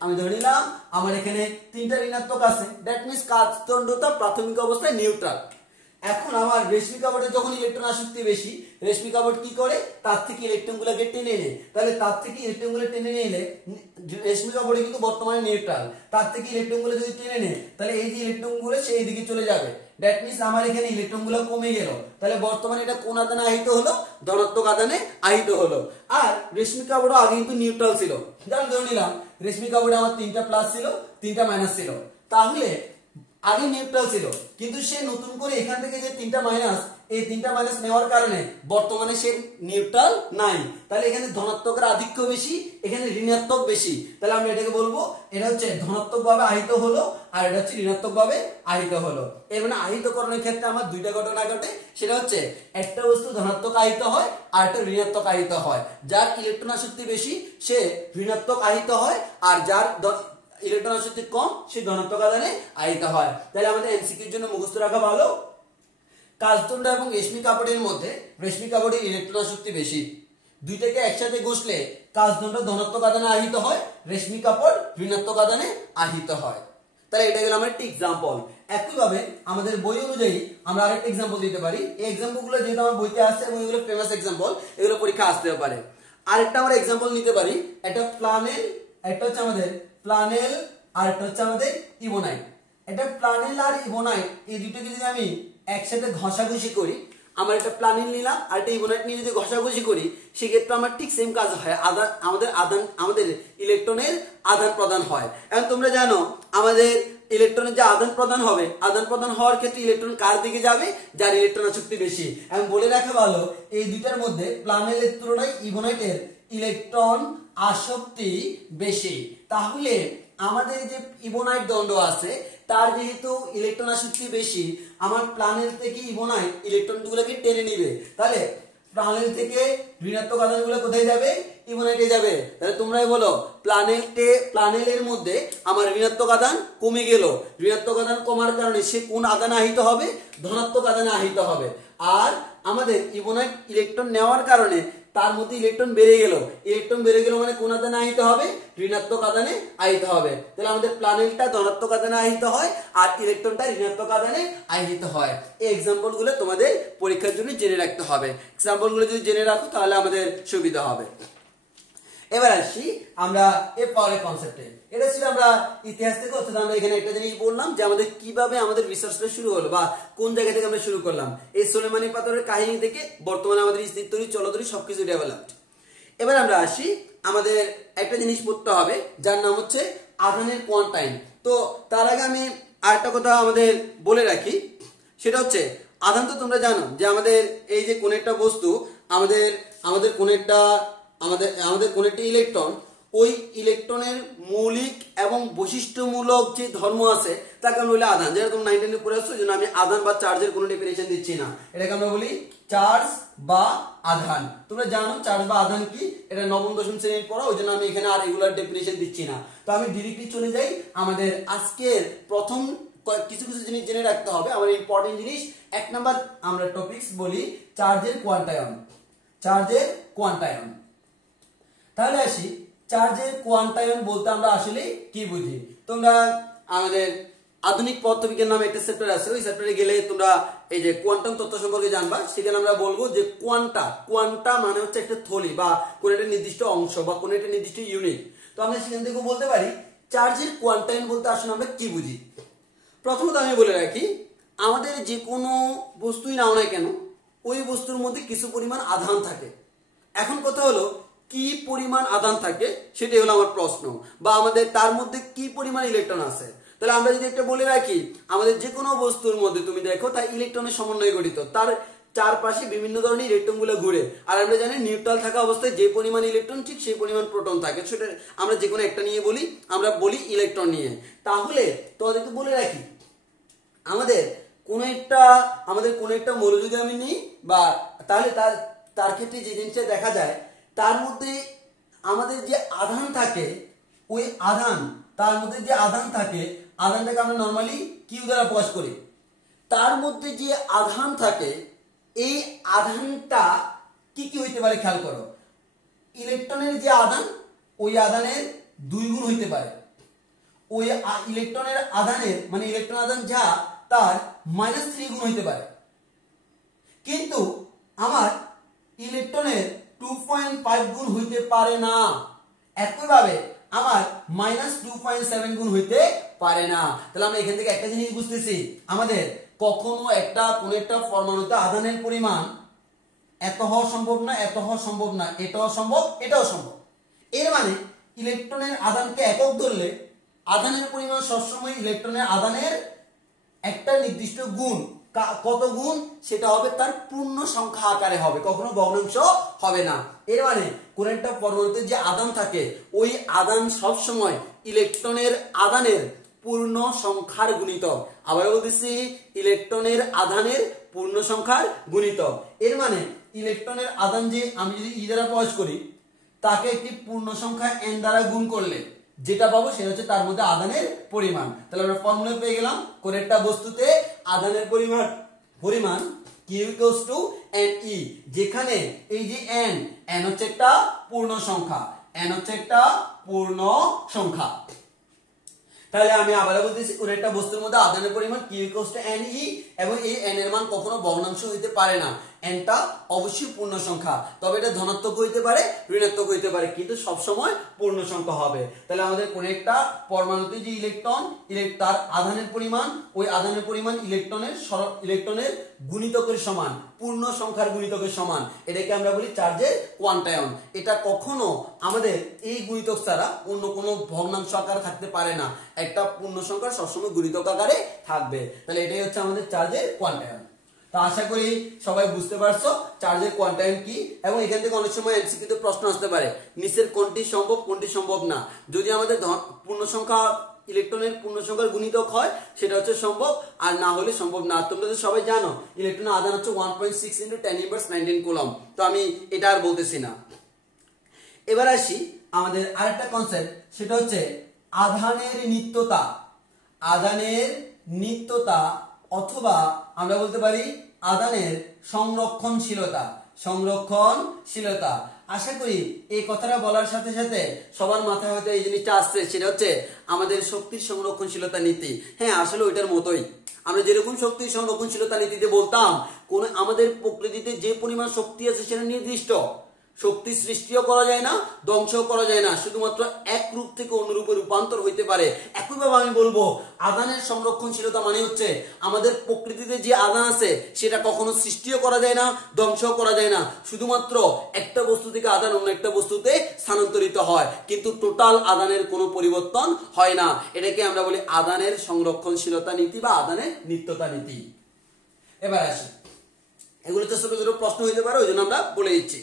আমি ধরে নিলাম আমার এখানে 3টা ঋণাত্মক আছে। দ্যাট মিন্স কাচদণ্ডটা প্রাথমিক অবস্থায় নিউট্রাল। এখন আমার রেশমি কাপড়ে যখন ইলেকট্রন আসক্তি বেশি, রেশমি কাপড় কি করে, তার থেকে ইলেকট্রনগুলোকে টেনে নেয়। তাহলে তার থেকে ইলেকট্রনগুলো টেনে নিলে রেশমি কাপড়ে কিন্তু বর্তমানে নিউট্রাল, তার থেকে ইলেকট্রনগুলো যদি টেনে নেয় তাহলে এই যে ইলেকট্রনগুলো সেই দিকে চলে যাবে। দ্যাট মিন্স আমার এখানে ইলেকট্রনগুলো কমে গেল। তাহলে বর্তমানে এটা কোন আধানে আহিত হলো, ধনাত্মক আধানে আহিত হলো। আর রেশমি কাপড়ও আগে কিন্তু নিউট্রাল ছিল। যেমন ধরে নিলাম রেশমি কাপড়ে আমার 3টা প্লাস ছিল, 3টা মাইনাস ছিল। তাহলে আগে নিউট্রাল ছিল, কিন্তু সে নতুন করে এখান থেকে যে 3টা মাইনাস, এই 3টা মাইনাস নেওয়ার কারণে বর্তমানে সে নিউট্রাল নাই। তাহলে এখানে ধনাত্মকের আধিক্য বেশি, এখানে ঋণাত্মক বেশি। তাহলে আমরা এটাকে বলবো এটা হচ্ছে ধনাত্মক ভাবে আহিত হলো, আর এটা হচ্ছে ঋণাত্মক ভাবে আহিত হলো। এর মানে আহিতকরণের ক্ষেত্রে আমার দুইটা ঘটনা ঘটে। সেটা হচ্ছে একটা বস্তু ধনাত্মক আহিত হয় আর একটা ঋণাত্মক আহিত হয়। যার ইলেকট্রন আসক্তি বেশি সে ঋণাত্মক আহিত হয়, আর যার ইলেকট্রন আসক্তি কম সে ধনাত্মক আধানে আহিত হয়। তাহলে আমাদের এমসিকিউর জন্য মুখস্থ রাখা ভালো, কাঁচদণ্ড এবং রেশমি কাপড়ের মধ্যে রেশমি কাপড়ের ইলেকট্রন আসক্তি বেশি। দুইটাকে একসাথে ঘষলে কাঁচদণ্ড ধনাত্মক আধানে আহিত হয়, রেশমি কাপড় ঋণাত্মক আধানে আহিত হয়। তাহলে এটা গেল আমার একটা এক্সাম্পল। একইভাবে আমাদের বই অনুযায়ী আমরা আরেকটা এক্সাম্পল দিতে পারি। এই এক্সাম্পল গুলো যেহেতু আমার বইতে আসছে এবং এগুলো ফেমাস এক্সাম্পল, এগুলো পরীক্ষা আসতেও পারে। আরেকটা আমরা এক্সাম্পল নিতে পারি, একটা প্লানেল, একটা হচ্ছে আমাদের প্লানেল আর একটা হচ্ছে আমাদের ইবোনাইট। এটা প্লানেল আর ইবোনাইট এই দুটোকে যদি আমি একসাথে ঘষাঘষি করি, আমার একটা প্লানেল নিলাম আর একটা ইবোনাইট নিয়ে যদি ঘষাঘষি করি, সেক্ষেত্রে আমার ঠিক সেম কাজ হয়, আমাদের ইলেকট্রনের আদান প্রদান হয়। এখন তোমরা জানো আমাদের ইলেকট্রনের যে আদান প্রদান হবে, আদান প্রদান হওয়ার ক্ষেত্রে ইলেকট্রন কার দিকে যাবে, যার ইলেকট্রন আসক্তি বেশি। আমি বলে রাখা ভালো এই দুইটার মধ্যে প্লানেলের তুলনায় ইবোনাইটের ইলেকট্রন আসক্তি বেশি। তাহলে আমাদের যে ইবোনাইট দণ্ড আছে তার যেহেতু ইলেকট্রন আসক্তি বেশি, আমার প্লানেল থেকে ইবোনাইট ইলেকট্রনগুলোকে টেনে নিবে। তাহলে প্লানেল থেকে ঋণাত্মক আধানগুলো কোথায় যাবে, ইবোনাইটে যাবে। তাহলে তোমরাই বলো প্লানেলের মধ্যে আমার ঋণাত্মক আধান কমে গেল, ঋণাত্মক আধান কমার কারণে সে কোন আধানে আহিত হবে, ধনাত্মক আধানে আহিত হবে। আর আমাদের ইবোনাইট ইলেকট্রন নেওয়ার কারণে তার মধ্যে ইলেকট্রন বেড়ে গেল, ইলেকট্রন বেড়ে গেল মানে কোন আধানে আহিত হবে, ঋণাত্মক আধানে আহিত হবে। তাহলে আমাদের প্লানেলটা ধনাত্মক আধানে আহিত হয় আর ইলেকট্রনটা ঋণাত্মক আধানে আহিত হয়। এই এক্সাম্পল গুলো তোমাদের পরীক্ষার জন্য জেনে রাখতে হবে। এক্সাম্পল গুলো যদি জেনে রাখো তাহলে আমাদের সুবিধা হবে। এবার আসি আমরা এর পরের কনসেপ্টে। এটা ছিল আমরা ইতিহাস থেকে, অর্থাৎ আমরা এখানে একটা জিনিস বললাম যে আমাদের কিভাবে আমাদের রিসার্চটা শুরু হলো বা কোন জায়গা থেকে আমরা শুরু করলাম। এই সোলেমানি পাথরের কাহিনী থেকে বর্তমানে আমাদের স্থিরতরী চলতরী সবকিছু ডেভেলপড। এবার আমরা আসি, আমাদের একটা জিনিস পড়তে হবে যার নাম হচ্ছে আধানের কোয়ান্টাইম। তো তার আগে আমি আরেকটা কথা আমাদের বলে রাখি, সেটা হচ্ছে আধান তো তোমরা জানো যে আমাদের এই যে কোন একটা বস্তু, আমাদের কোন একটা ইলেকট্রন, ওই ইলেকট্রনের মৌলিক এবং বৈশিষ্ট্যমূলক যে ধর্ম আছে তাকে আমরা বলি আধান। যেটা তোমরা 9 10 পড়ে আসছো, এই জন্য আমি আধান বা চার্জের কোনো ডেফিনেশন দিচ্ছি না, এটাকে আমরা বলি চার্জ বা আধান। তোমরা জানো চার্জ বা আধান কি, এটা নবম দশম শ্রেণীর পড়া, ওই জন্য আমি এখানে আর রেগুলার ডেফিনেশন দিচ্ছি না। তো আমি ডিরেক্টলি চলে যাই আমাদের আজকের প্রথম কিছু কিছু জিনিস জেনে রাখতে হবে, আমার ইম্পর্টেন্ট জিনিস। 1 নাম্বার আমরা টপিকস বলি চার্জের কোয়ান্টায়ন। চার্জের কোয়ান্টায়ন, তাহলে আসি চার্জের কোয়ান্টায়ন বলতে আমরা আসলে কি বুঝি। তোমরা আমাদের আধুনিক পদার্থবিজ্ঞান নামে একটা চ্যাপ্টার আছে, ওই চ্যাপ্টারে গেলে তোমরা এই যে কোয়ান্টাম তত্ত্ব সম্পর্কে জানবা। সেখানে আমরা বলবো যে কোয়ান্টা মানে হচ্ছে একটা থলি বা কোন একটা নির্দিষ্ট অংশ বা কোন একটা নির্দিষ্ট ইউনিট। তো আমরা সেখান থেকে বলতে পারি চার্জের কোয়ান্টায়ন বলতে আসলে আমরা কি বুঝি। প্রথমত আমি বলে রাখি, আমাদের যে কোনো বস্তুই নাও না কেন, ওই বস্তুর মধ্যে কিছু পরিমাণ আধান থাকে। এখন কথা হলো কি পরিমাণ আধান থাকে সেটাই হলো আমার প্রশ্ন, বা আমাদের তার মধ্যে কি পরিমাণ ইলেকট্রন আছে। তাহলে আমরা যদি একটা বলে রাখি, আমাদের যে কোনো বস্তুর মধ্যে তুমি দেখো তা ইলেকট্রনের সমন্বয়ে গঠিত, তার চারপাশে বিভিন্ন ধরনের ইলেকট্রনগুলো ঘুরে। আর আমরা জানি নিউট্রাল থাকা অবস্থায় যে পরিমাণ ইলেকট্রন ঠিক সেই পরিমাণ প্রোটন থাকে। সেটা আমরা যে কোনো একটা নিয়ে বলি, আমরা বলি ইলেকট্রন নিয়ে। তাহলে তোমাদেরকে বলে রাখি, আমাদের কোন একটা মৌল যদি আমি নিই, বা তাহলে তার ক্ষেত্রে যে জিনিসটা দেখা যায়, তার মধ্যে আমাদের যে আধান থাকে, ওই আধান, তার মধ্যে যে আধান থাকে, আধানটাকে আমরা নরমালি কিউ দ্বারা প্রকাশ করি। তার মধ্যে যে আধান থাকে, এই আধানটা কি কি হইতে পারে খেয়াল করো। ইলেকট্রনের যে আধান, ওই আধানের 2 গুণ হইতে পারে। ওই ইলেকট্রনের আধানের মানে ইলেকট্রন আধান যা, তার -3 গুণ হইতে পারে। কিন্তু আমার ইলেকট্রনের 2.5 গুণ হইতে পারে না, একইভাবে আমার -2.7 গুণ হইতে পারে না। তাহলে আমরা এখান থেকে একটা জিনিস বুঝতেছি, আমাদের কখনো কোন একটা পরমাণুতে আধানের পরিমাণ এত হওয়া সম্ভব না, এত হওয়া সম্ভব না, এটাও সম্ভব, এটাও সম্ভব। এর মানে ইলেকট্রনের আধানকে একক ধরলে আধানের পরিমাণ সবসময় ইলেকট্রনের আধানের একটা নির্দিষ্ট গুণ, কত গুণ, সেটা হবে তার পূর্ণ সংখ্যা আকারে হবে, কখনো ভগ্নাংশ হবে না। এর মানে কোন একটা পরমাণুতে যে আধান থাকে ওই আধান সব সময় ইলেকট্রনের আধানের পূর্ণ সংখ্যার গুণিতক। আবার বলতেছি, ইলেকট্রনের আধানের পূর্ণ সংখ্যার গুণিতক। এর মানে ইলেকট্রনের আধান যে আমি যদি ই দ্বারা প্রকাশ করি, তাকে একটি পূর্ণ সংখ্যা n দ্বারা গুণ করলে যেটা পাবো সেটা হচ্ছে তার মধ্যে আধানের পরিমাণ। তাহলে আমরা ফর্মুলা পেয়ে গেলাম, কোন একটা বস্তুতে আধানের পরিমাণ Q = Ne, যেখানে এই যে n হচ্ছে একটা পূর্ণ সংখ্যা, n হচ্ছে একটা পূর্ণ সংখ্যা। তাহলে আমি আবার বলতেছি, কোন একটা বস্তুর মধ্যে আধানের পরিমাণ Q = Ne, এবং এই n এর মান কখনো ভগ্নাংশ হইতে পারে না, nটা অবশ্যই পূর্ণ সংখ্যা, তবে এটা ধনাত্মক হইতে পারে, ঋণাত্মক হইতে পারে, কিন্তু সব সময় পূর্ণ সংখ্যা হবে। তাহলে আমাদের কোন একটা পরমাণুতে যে ইলেকট্রন, তার আধানের পরিমাণ, ওই আধানের পরিমাণ ইলেকট্রনের গুণিতকের সমান, পূর্ণ সংখ্যার গুণিতকের সমান, এটাকে আমরা বলি চার্জের কোয়ান্টায়ন। এটা কখনো আমাদের এই গুণিতক ছাড়া অন্য কোনো ভগ্নাংশ আকারে থাকতে পারে না, একটা পূর্ণ সংখ্যা সবসময় গুণিতক আকারে থাকবে। তাহলে এটাই হচ্ছে আমাদের চার্জের কোয়ান্টায়ন। তো আশা করি সবাই বুঝতে পারছো চার্জের কোয়ান্টায়ন কি। এবং এখান থেকে অনেক সময় এমসিকিউতে প্রশ্ন আসতে পারে, নিচের কোনটি সম্ভব, কোনটি সম্ভব না। যদি আমাদের পূর্ণ সংখ্যা ইলেকট্রনের পূর্ণ সংখ্যার গুণিতক হয় সেটা হচ্ছে সম্ভব, আর না হলে সম্ভব না। তোমরা তো সবাই জানো ইলেকট্রনের আধান হচ্ছে 1.6 × 10⁻19 কুলম্ব। তো আমি এটা আর বলতেছি না। এবার আসি আমাদের আরেকটা কনসেপ্ট, সেটা হচ্ছে আধানের নিত্যতা। আধানের নিত্যতা অথবা আমরা বলতে পারি আধানের সংরক্ষণশীলতা। সংরক্ষণশীলতা, আশা করি এই কথাটা বলার সাথে সাথে সবার মাথায় হয়তো এই জিনিসটা আসছে, সেটা হচ্ছে আমাদের শক্তির সংরক্ষণশীলতা নীতি। হ্যাঁ, আসলে ওইটার মতোই। আমরা যেরকম শক্তির সংরক্ষণশীলতা নীতিতে বলতাম, কোন আমাদের প্রকৃতিতে যে পরিমাণ শক্তি আছে সেটা নির্দিষ্ট, শক্তি সৃষ্টিও করা যায় না, ধ্বংসও করা যায় না, শুধুমাত্র এক রূপ থেকে অন্য রূপে রূপান্তর হইতে পারে। একইভাবে আমি বলবো আধানের সংরক্ষণশীলতা মানে হচ্ছে আমাদের প্রকৃতিতে যে আধান আছে সেটা কখনো সৃষ্টিও করা যায় না, ধ্বংসও করা যায় না, শুধুমাত্র একটা বস্তু থেকে আধান অন্য একটা বস্তুতে স্থানান্তরিত হয়, কিন্তু টোটাল আধানের কোনো পরিবর্তন হয় না। এটাকে আমরা বলি আধানের সংরক্ষণশীলতা নীতি বা আধানের নিত্যতা নীতি। এবার আসি, এগুলো তো ছোট ছোট প্রশ্ন হইতে পারে, ওই জন্য আমরা বলে দিচ্ছি।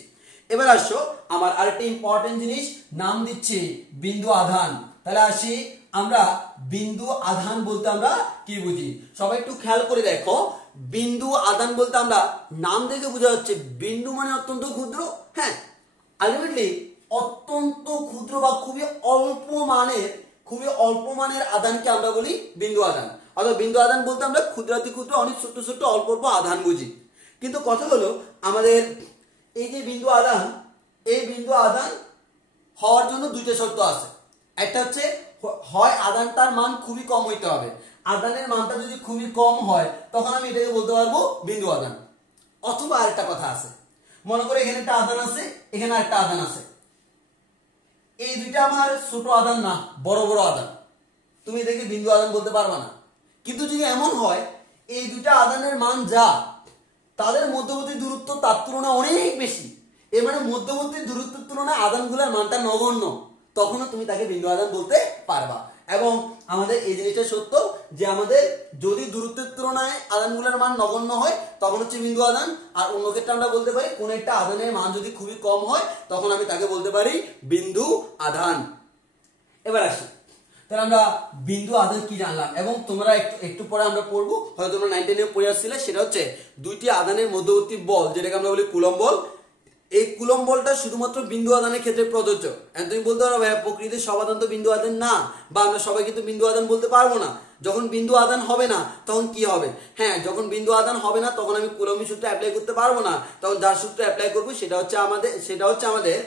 এবার আসো আমার আরেকটা ইম্পর্টেন্ট জিনিস, নাম দিচ্ছি বিন্দু আধান। তাহলে আসি আমরা বিন্দু আধান বলতে আমরা কি বুঝি, সবাই একটু খেয়াল করে দেখো। বিন্দু আধান বলতে আমরা নাম দেখে বোঝা যাচ্ছে বিন্দু মানে অত্যন্ত ক্ষুদ্র। হ্যাঁ, আলটিমেটলি অত্যন্ত ক্ষুদ্র বা খুবই অল্প মানের আধানকে আমরা বলি বিন্দু আধান। অর্থাৎ বিন্দু আধান বলতে আমরা ক্ষুদ্রাতি ক্ষুদ্র অনেক ছোট ছোট অল্প অল্প আধান বুঝি। কিন্তু কথা হলো আমাদের এই যে বিন্দু আধান, এই বিন্দু আধান হওয়ার জন্য দুইটা শর্ত আছে। একটা হচ্ছে হয় আধানটার মান খুবই কম হইতে হবে, আধানের মানটা যদি খুবই কম হয় তখন আমি এটাকে বলতে পারবো বিন্দু আধান। অথবা আরেকটা কথা আছে, মনে করে এখানে একটা আধান আছে, এখানে আরেকটা আধান আছে, এই দুইটা আমার ছোট আধান না, বড় বড় আধান, তুমি এটাকে বিন্দু আধান বলতে পারবা না। কিন্তু যদি এমন হয় এই দুইটা আধানের মান যা, তাদের মধ্যবর্তী দূরত্ব তার তুলনায় অনেক বেশি, এর মানে মধ্যবর্তী দূরত্বের তুলনায় আধানগুলোর মানটা নগণ্য, তখনও তুমি তাকে বিন্দু আধান বলতে পারবা। এবং আমাদের এই জিনিসটা সত্য যে আমাদের যদি দূরত্বের তুলনায় আধানগুলোর মান নগণ্য হয় তখন হচ্ছে বিন্দু আধান, আর অন্য ক্ষেত্রে আমরা বলতে পারি কোন একটা আধানের মান যদি খুবই কম হয় তখন আমি তাকে বলতে পারি বিন্দু আধান। এবার আসি, তাহলে আমরা বিন্দু আধান কি জানলাম, এবং তোমরা একটু পরে আমরা পড়বো, হয়তো তোমরা 9 10 পড়ে আসছিলে, সেটা হচ্ছে দুইটি আধানের মধ্যবর্তী বল, যেটাকে আমরা বলি কুলম্ব বল। এই কুলম্ব বলটা শুধুমাত্র বিন্দু আধানের ক্ষেত্রে প্রযোজ্য। তুমি বলতে পারো ভাই প্রকৃতির সব আধান তো বিন্দু আধান না, বা আমরা সবাই কিন্তু বিন্দু আধান বলতে পারবো না। যখন বিন্দু আধান হবে না তখন কি হবে? হ্যাঁ, যখন বিন্দু আধান হবে না তখন আমি কুলম্বের সূত্র অ্যাপ্লাই করতে পারবো না, তখন যার সূত্র অ্যাপ্লাই করবো সেটা হচ্ছে আমাদের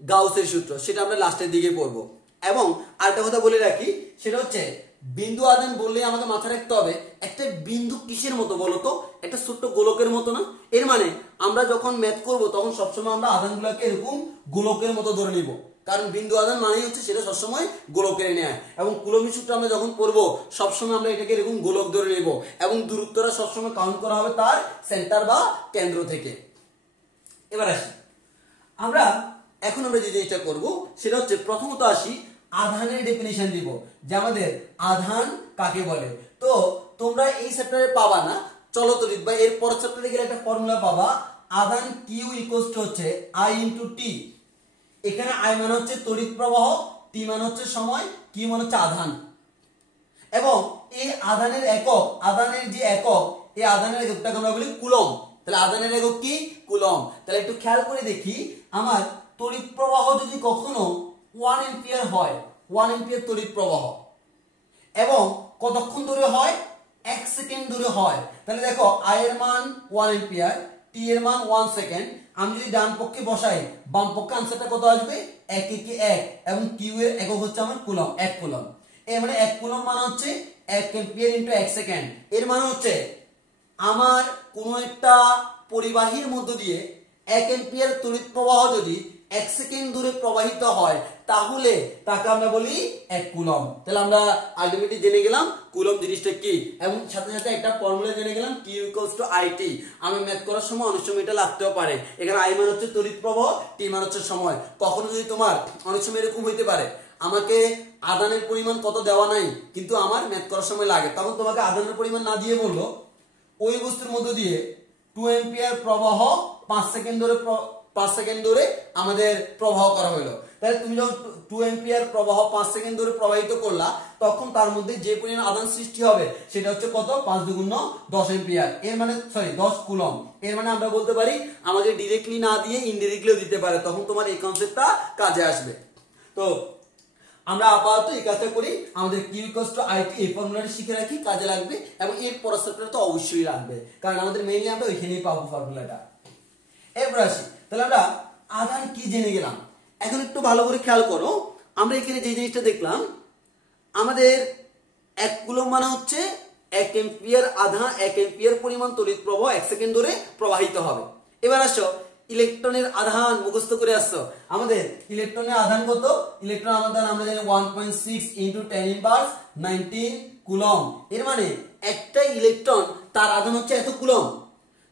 গাউসের সূত্র, সেটা আমরা লাস্টের দিকে পড়বো। এবং আরেকটা কথা বলে রাখি, সেটা হচ্ছে বিন্দু আধান বললে আমাকে মাথায় রাখতে হবে একটা বিন্দু কিসের মতো বলতো, একটা ছোট্ট গোলকের মতো না। এর মানে আমরা যখন ম্যাথ করব তখন সবসময় আমরা আধানগুলোকে এরকম গোলকের মতো ধরে নিব, কারণ বিন্দু আধান মানেই হচ্ছে সেটা সবসময় গোলকের নেয়। এবং কুলম্বী সূত্র আমরা যখন পড়বো সবসময় আমরা এটাকে এরকম গোলক ধরে নেব এবং দূরত্বটা সবসময় কাউন্ট করা হবে তার সেন্টার বা কেন্দ্র থেকে। এবার আসি এখন আমরা যে জিনিসটা করব সেটা হচ্ছে প্রথমত আসি আধানের ডেফিনিশন দিব, যে আমাদের আধান কাকে বলে। তো তোমরা এই চ্যাপ্টারে পাবা না, চলো তো লিখবা, এর পরের চ্যাপ্টারে গেলে একটা ফর্মুলা পাবা, আধান কিউ ইকুয়ালস টু হচ্ছে আই ইনটু টি। এখানে আই মানে হচ্ছে তড়িৎ প্রবাহ, টি মানে হচ্ছে সময়, কিউ মানে হচ্ছে আধান। এবং এই আধানের একক, আধানের যে একক, এই আধানের এককটাকে আমরা বলি কুলম্ব। তাহলে আধানের একক কি? কুলম্ব। তাহলে একটু খেয়াল করে দেখি, আমার তড়িৎ প্রবাহ যদি কখনো 1 এম্পিয়ার হয়, 1 এম্পিয়ার তড়িৎ প্রবাহ, এবং কতক্ষণ ধরে হয়? 1 সেকেন্ড ধরে হয়। তাহলে দেখো আই এর মান 1 এম্পিয়ার, টি এর মান 1 সেকেন্ড। আমি যদি ডান পক্ষে বসাই, বাম পক্ষে আনসারটা কত আসবে? 1 একে 1, এবং কিউ এর একক হচ্ছে আমার কুলম্ব, 1 কুলম্ব। এর মানে 1 কুলম্ব মানে হচ্ছে 1 এম্পিয়ার ইনটু 1 সেকেন্ড। এর মানে হচ্ছে আমার কোন একটা পরিবাহীর মধ্য দিয়ে 1 এম্পিয়ার তড়িৎ প্রবাহ যদি 1 সেকেন্ড ধরে প্রবাহিত হয় তাহলে তাকে আমরা বলি 1 কুলম্ব। তাহলে আমরা আলটিমেটলি জেনে গেলাম কুলম্ব জিনিসটা কি, এবং সাথে সাথে একটা ফর্মুলা জেনে গেলাম Q = IT। আমি ম্যাথ করার সময় অনেক সময় এটা লাগতেও পারে। এখানে I মান হচ্ছে তড়িৎ প্রবাহ, T মান হচ্ছে সময়। কখনো যদি তোমার অনেক সময় এরকম হইতে পারে, আমাকে আধানের পরিমাণ কত দেওয়া নাই কিন্তু আমার ম্যাথ করার সময় লাগে, তখন তোমাকে আধানের পরিমাণ না দিয়ে বললো ওই বস্তুর মধ্য দিয়ে 2 এম্পিয়ার প্রবাহ 5 সেকেন্ড ধরে আমাদের প্রবাহ করা হলো। তাহলে তুমি যখন 2 এম্পিয়ার প্রবাহ 5 সেকেন্ড ধরে প্রবাহিত করলা, তখন তার মধ্যে যে পরিমাণ আধান সৃষ্টি হবে সেটা হচ্ছে কত? 5 দুগুণ 10 এম্পিয়ার। এর মানে 10 কুলম্ব। এর মানে আমরা বলতে পারি আমাকে ডিরেক্টলি না দিয়ে ইনডিরেক্টলিও দিতে পারে, তখন তোমার এই কনসেপ্টটা কাজে আসবে। তো আমরা আপাতত এই কাজটা করি, আমাদের Q = IT এই ফর্মুলাটা শিখে রাখি, কাজে লাগবে। এবং এর পরের চ্যাপ্টারে তো অবশ্যই লাগবে, কারণ আমাদের মেইনলি আমরা ওইখানেই পাবো ফর্মুলাটা। এবার আসি, তাহলে আমরা আধান কি জেনে গেলাম। এখন একটু ভালো করে খেয়াল করো, আমরা এখানে যে জিনিসটা দেখলাম, আমাদের 1 কুলম্ব মানে হচ্ছে 1 এম্পিয়ার আধান, 1 এম্পিয়ার পরিমাণ তড়িৎ প্রবাহ 1 সেকেন্ড ধরে প্রবাহিত হবে। এবার আসো ইলেকট্রনের আধান মুখস্থ করে আসছো। আমাদের ইলেকট্রনের আধান কত? ইলেকট্রন আধান আমরা জানি 1.6 × 10⁻19 কুলম্ব। এর মানে একটা ইলেকট্রন তার আধান হচ্ছে এত কুলম্ব।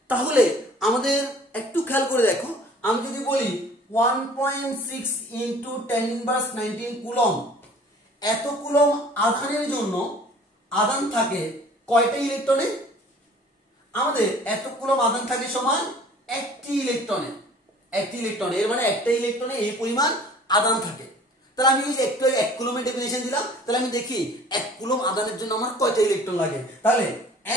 তাহলে আমাদের একটু খেয়াল করে দেখো, আমি যদি বলি 1.6 × 10⁻19 কুলম্ব, এত কুলম্ব আধানের জন্য আধান থাকে কয়টা ইলেকট্রনে? আমাদের এত কুলম্ব আধান থাকে সমান একটি ইলেকট্রনে। এর মানে একটা ইলেকট্রনে এই পরিমাণ আধান থাকে। তাহলে আমি এই যে একটু 1 কুলম্বের ডেফিনিশন দিলাম, তাহলে আমি দেখি 1 কুলম্ব আধানের জন্য আমার কয়টা ইলেকট্রন লাগে। তাহলে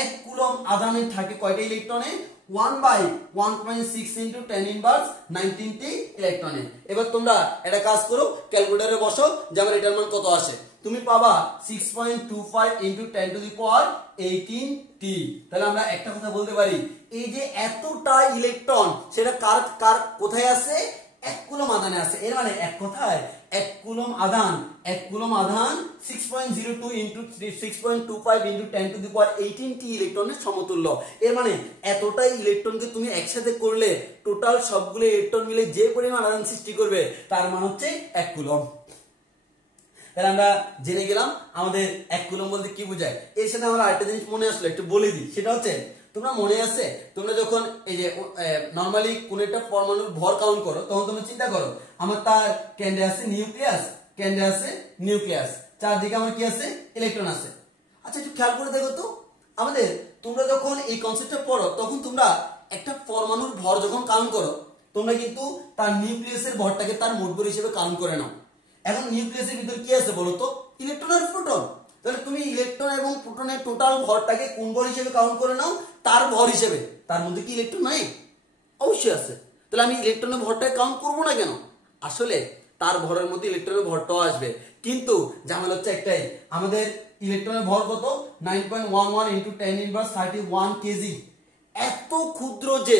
1 কুলম্ব আধানে থাকে কয়টা ইলেকট্রনে? 1/1.6 × 10⁻19 টি ইলেকট্রনে। এবার তোমরা একটা কাজ করো, ক্যালকুলেটরে বসো যে আমার এটার মান কত আসে। তুমি পাবা 6.25 × 10⁻18 টি। তাহলে আমরা একটা কথা বলতে পারি, এই যে এতটা ইলেকট্রন সেটা কার কোথায় আছে? 1 কুলম্ব আধানে আছে। এর মানে এক কথায় 1 কুলম্ব আধান 6.02 × 6.25 × 10⁻18 টি ইলেকট্রনের সমতুল্য। এর মানে এতটাই ইলেকট্রনকে তুমি একসাথে করলে টোটাল সবগুলো ইলেকট্রন মিলে যে পরিমাণ আধান সৃষ্টি করবে তার মান হচ্ছে 1 কুলম্ব। তাহলে আমরা জেনে গেলাম আমাদের 1 কুলম্ব বলতে কি বোঝায়। এর সাথে আমার আরেকটা জিনিস মনে আসলো, একটু বলে দিই। সেটা হচ্ছে, তোমরা মনে আছে তোমরা যখন এই যে নরমালি কোন একটা পরমাণুর ভর কাউন্ট করো, তখন তোমরা চিন্তা করো আমার তার কেন্দ্রে আছে নিউক্লিয়াস, চারদিকে আমার কি আছে? ইলেকট্রন আছে। আচ্ছা একটু খেয়াল করে দেখো তো, আমাদের তোমরা যখন এই কনসেপ্টটা পড়ো তখন তোমরা একটা পরমাণুর ভর যখন কাউন্ট করো, তোমরা কিন্তু তার নিউক্লিয়াসের ভরটাকে তার মোট ভর হিসেবে কাউন্ট করে নাও। এখন নিউক্লিয়াসের ভিতর কি আছে বলো তো? ইলেকট্রন আর প্রোটন। তাহলে তুমি ইলেকট্রন এবং প্রোটনের টোটাল ভরটাকে কোন ভর হিসেবে কাউন্ট করে নাও? তার ভর হিসেবে। তার মধ্যে কি ইলেকট্রন নাই? অবশ্যই আছে। তাহলে আমি ইলেকট্রনের ভরটাকে কাউন্ট করবো না কেন? আসলে তার ভরের মধ্যে ইলেকট্রনের ভরটাও আসবে, কিন্তু ঝামেলা হচ্ছে একটাই, আমাদের ইলেকট্রনের ভর কত? 9.11 × 10⁻31 কেজি। এত ক্ষুদ্র যে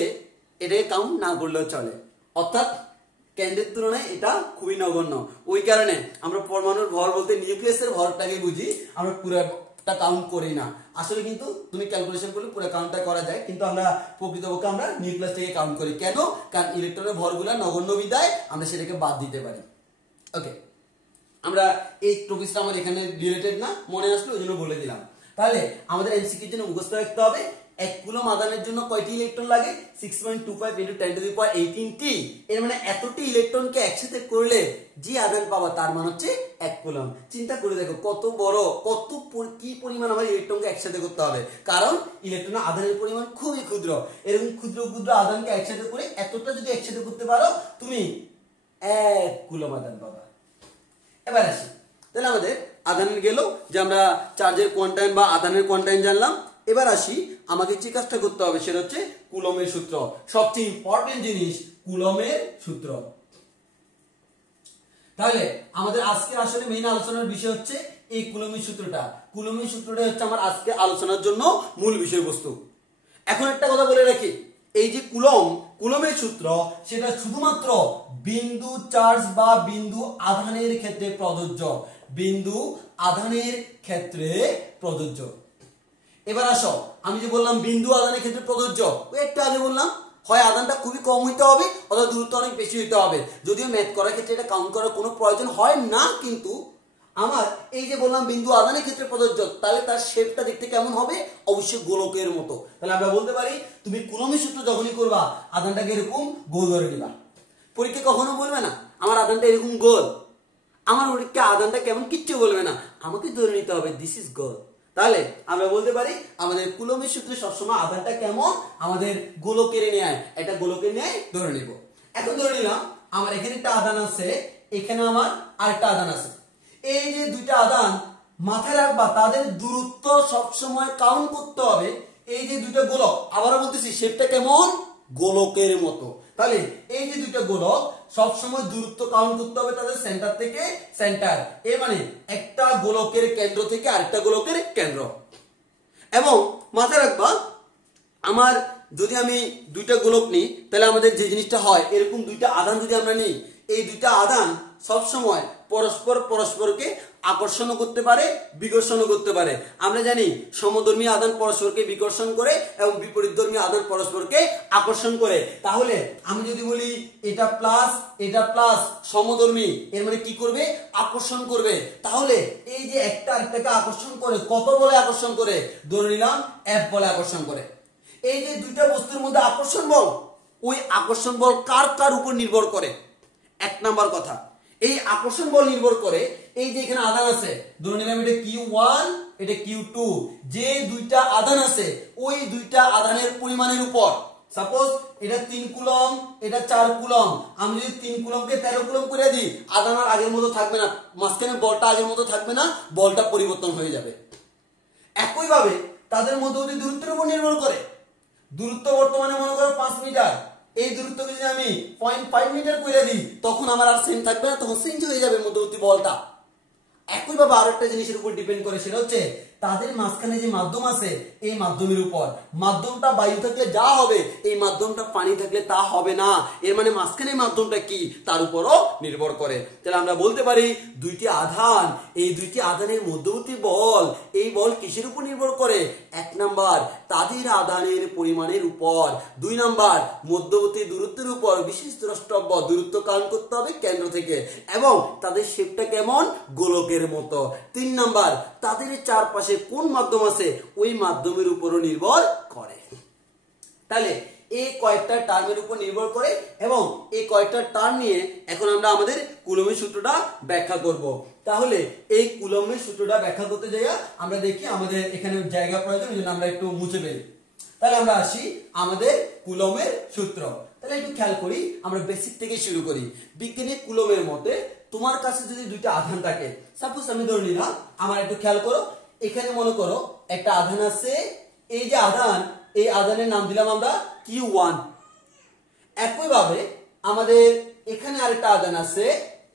এটাকে কাউন্ট না করলেও চলে। অর্থাৎ কেন্দ্রের তুলনায় এটা খুবই নগণ্য। ওই কারণে আমরা পরমাণুর ভর বলতে নিউক্লিয়াসের ভরটাকে বুঝি, আমরা পুরোটা কাউন্ট করি না। আসলে কিন্তু তুমি ক্যালকুলেশন করলে পুরো কাউন্টটা করা যায়, কিন্তু আমরা প্রকৃতপক্ষে আমরা নিউক্লিয়াসটাকে কাউন্ট করি। কেন? কারণ ইলেকট্রনের ভরগুলো নগণ্য বিধায় আমরা সেটাকে বাদ দিতে পারি। ওকে, আমরা এই টপিকটা আমার এখানে রিলেটেড না, মনে আসলো ওই জন্য বলে দিলাম। তাহলে আমাদের এমসিকিউর জন্য মুখস্থ রাখতে হবে 1 কুলম আধানের জন্য কয়টি ইলেকট্রন লাগে? 6.25 × 10⁻18T। এর মানে এতটি ইলেকট্রনকে একসাথে করলে যে আধান পাবা তার মান হচ্ছে 1 কুলম। চিন্তা করে দেখো কত বড়, কি পরিমাণ আমার ইলেকট্রনকে একসাথে করতে হবে, কারণ ইলেকট্রনের আধানের পরিমাণ খুবই ক্ষুদ্র। এরকম ক্ষুদ্র ক্ষুদ্র আধানকে একসাথে করে এতটা যদি একসাথে করতে পারো তুমি 1 কুলম আধান পাবা। এবার আসি, তাহলে আমাদের আধানের গেল যে আমরা চার্জের কোয়ান্টাইন বা আধানের কোয়ান্টাইন জানলাম। এবার আসি, আমাকে যে কাজটা করতে হবে সেটা হচ্ছে কুলমের সূত্র। সবচেয়ে ইম্পর্টেন্ট জিনিস কুলমের সূত্র। তাহলে আমাদের আজকে আসলে মেইন আলোচনার বিষয় হচ্ছে এই কুলমের সূত্রটা। কুলমের সূত্রটা হচ্ছে আমার আজকে আলোচনার জন্য মূল বিষয়বস্তু। এখন একটা কথা বলে রাখি, এই যে কুলমের সূত্র সেটা শুধুমাত্র বিন্দু চার্জ বা বিন্দু আধানের ক্ষেত্রে প্রযোজ্য। বিন্দু আধানের ক্ষেত্রে প্রযোজ্য। এবার আসো, আমি যে বললাম বিন্দু আধানের ক্ষেত্রে প্রযোজ্য, ওই একটু আগে বললাম হয় আধানটা খুবই কম হইতে হবে অথবা দূরত্ব অনেক বেশি হইতে হবে। যদিও ম্যাথ করার ক্ষেত্রে এটা কাউন্ট করার কোনো প্রয়োজন হয় না, কিন্তু আমার এই যে বললাম বিন্দু আধানের ক্ষেত্রে প্রযোজ্য, তাহলে তার শেপটা দেখতে কেমন হবে? অবশ্যই গোলকের মতো। তাহলে আমরা বলতে পারি তুমি কুলমের সূত্র যখনই করবা আধানটাকে এরকম গোল ধরে নিবা। পরীক্ষা কখনো বলবে না আমার আধানটা এরকম গোল, আমার পরীক্ষা আধানটা কেমন কিচ্ছু বলবে না, আমাকে ধরে নিতে হবে দিস ইজ গোল। তাহলে আমরা বলতে পারি আমাদের কুলমের সূত্রে সবসময় আধানটা কেমন? আমাদের গোলকের ন্যায়, এটা গোলকের ন্যায় ধরে নিব। এখন ধরে নিলাম আমার এখানে একটা আধান আছে, এখানে আমার আরেকটা আধান আছে। এই যে দুইটা আধান মাথায় রাখবা, তাদের দূরত্ব সবসময় কাউন্ট করতে হবে। এই যে দুইটা গোলক, আবারও বলতেছি শেপটা কেমন? গোলকের মতো। তাহলে এই যে দুইটা গোলক সবসময় দূরত্ব কাউন্ট করতে হবে তাদের সেন্টার থেকে সেন্টার। এর মানে একটা গোলকের কেন্দ্র থেকে আরেকটা গোলকের কেন্দ্র। এবং মাথায় রাখবা আমার যদি আমি দুইটা গোলক নিই তাহলে আমাদের যে জিনিসটা হয়, এরকম দুইটা আধান যদি আমরা নিই, এই দুইটা আধান সবসময় পরস্পরকে আকর্ষণ করতে পারে, বিকর্ষণ করতে পারে। আমরা জানি সমধর্মী আধান পরস্পরকে বিকর্ষণ করে এবং বিপরীতধর্মী আধান পরস্পরকে আকর্ষণ করে। তাহলে আমি যদি বলি এটা প্লাস সমধর্মী, এর মানে কি করবে? আকর্ষণ করবে। তাহলে এই যে একটা আরেকটাকে আকর্ষণ করে, কত বলে আকর্ষণ করে? ধরে নিলাম F বলে আকর্ষণ করে। এই যে দুইটা বস্তুর মধ্যে আকর্ষণ বল, ওই আকর্ষণ বল কার উপর নির্ভর করে? 1 নাম্বার কথা, এই আকর্ষণ বল নির্ভর করে এই যে এখানে আধান আছে, ধরে নিলাম এটা Q1 এটা Q2, যে দুইটা আধান আছে ওই দুইটা আধানের পরিমাণের উপর। সাপোজ এটা 3 কুলম, এটা 4 কুলম। আমি যদি 3 কুলমকে 13 কুলম করে দিই, আধান আর আগের মতো থাকবে না, মাঝখানে বলটা আগের মতো থাকবে না, বলটা পরিবর্তন হয়ে যাবে। একইভাবে তাদের মধ্যবর্তী দূরত্বের উপর নির্ভর করে। দূরত্ব বর্তমানে মনে করো 5 মিটার, এই দূরত্বকে যদি আমি 0.5 মিটার করে দিই তখন আমার আর সেম থাকবে না, তখন চেঞ্জ হয়ে যাবে মধ্যবর্তী বলটা। একইভাবে আরেকটা জিনিসের উপর ডিপেন্ড করে, সেটা হচ্ছে তাদের মাঝখানে যে মাধ্যম আছে এই মাধ্যমের উপর। মাধ্যমটা বায়ু থাকলে যা হবে, এই মাধ্যমটা পানি থাকলে তা হবে না। এর মানে মাঝখানে মাধ্যমটা কি তার উপরও নির্ভর করে। তাহলে আমরা বলতে পারি দুইটি আধান, এই দুইটি আধানের মধ্যবর্তী বল, এই বল কিসের উপর নির্ভর করে? 1 নাম্বার তাদের আধানের পরিমাণের উপর, 2 নাম্বার মধ্যবর্তী দূরত্বের উপর। বিশেষ দ্রষ্টব্য, দূরত্ব কাউন্ট করতে হবে কেন্দ্র থেকে, এবং তাদের শেপটা কেমন? গোলকের মতো। 3 নাম্বার তাদের চারপাশে কোন মাধ্যম আছে ওই মাধ্যমের উপরও নির্ভর করে। তাহলে এই কয়েকটা টার্মের উপর নির্ভর করে, এবং এই কয়েকটা টার্ম নিয়ে এখন আমরা আমাদের কুলমের সূত্রটা ব্যাখ্যা করব। তাহলে এই কুলমের সূত্রটা ব্যাখ্যা করতে যাইয়া আমরা দেখি আমাদের এখানে জায়গা প্রয়োজন, এই জন্য আমরা একটু মুছে ফেলি। তাহলে আমরা আসি আমাদের কুলমের সূত্র। তাহলে একটু খেয়াল করি, আমরা বেসিক থেকে শুরু করি। বিজ্ঞানী কুলমের মতে তোমার কাছে যদি দুইটা আধান থাকে, সাপোজ আমি ধরে নিলাম, আমার একটু খেয়াল করো, এখানে মনে করো একটা আধান আছে, এই যে আধান, এই আধানের নাম দিলাম আমরা Q1। একইভাবে আমাদের এখানে আরেকটা আধান আছে,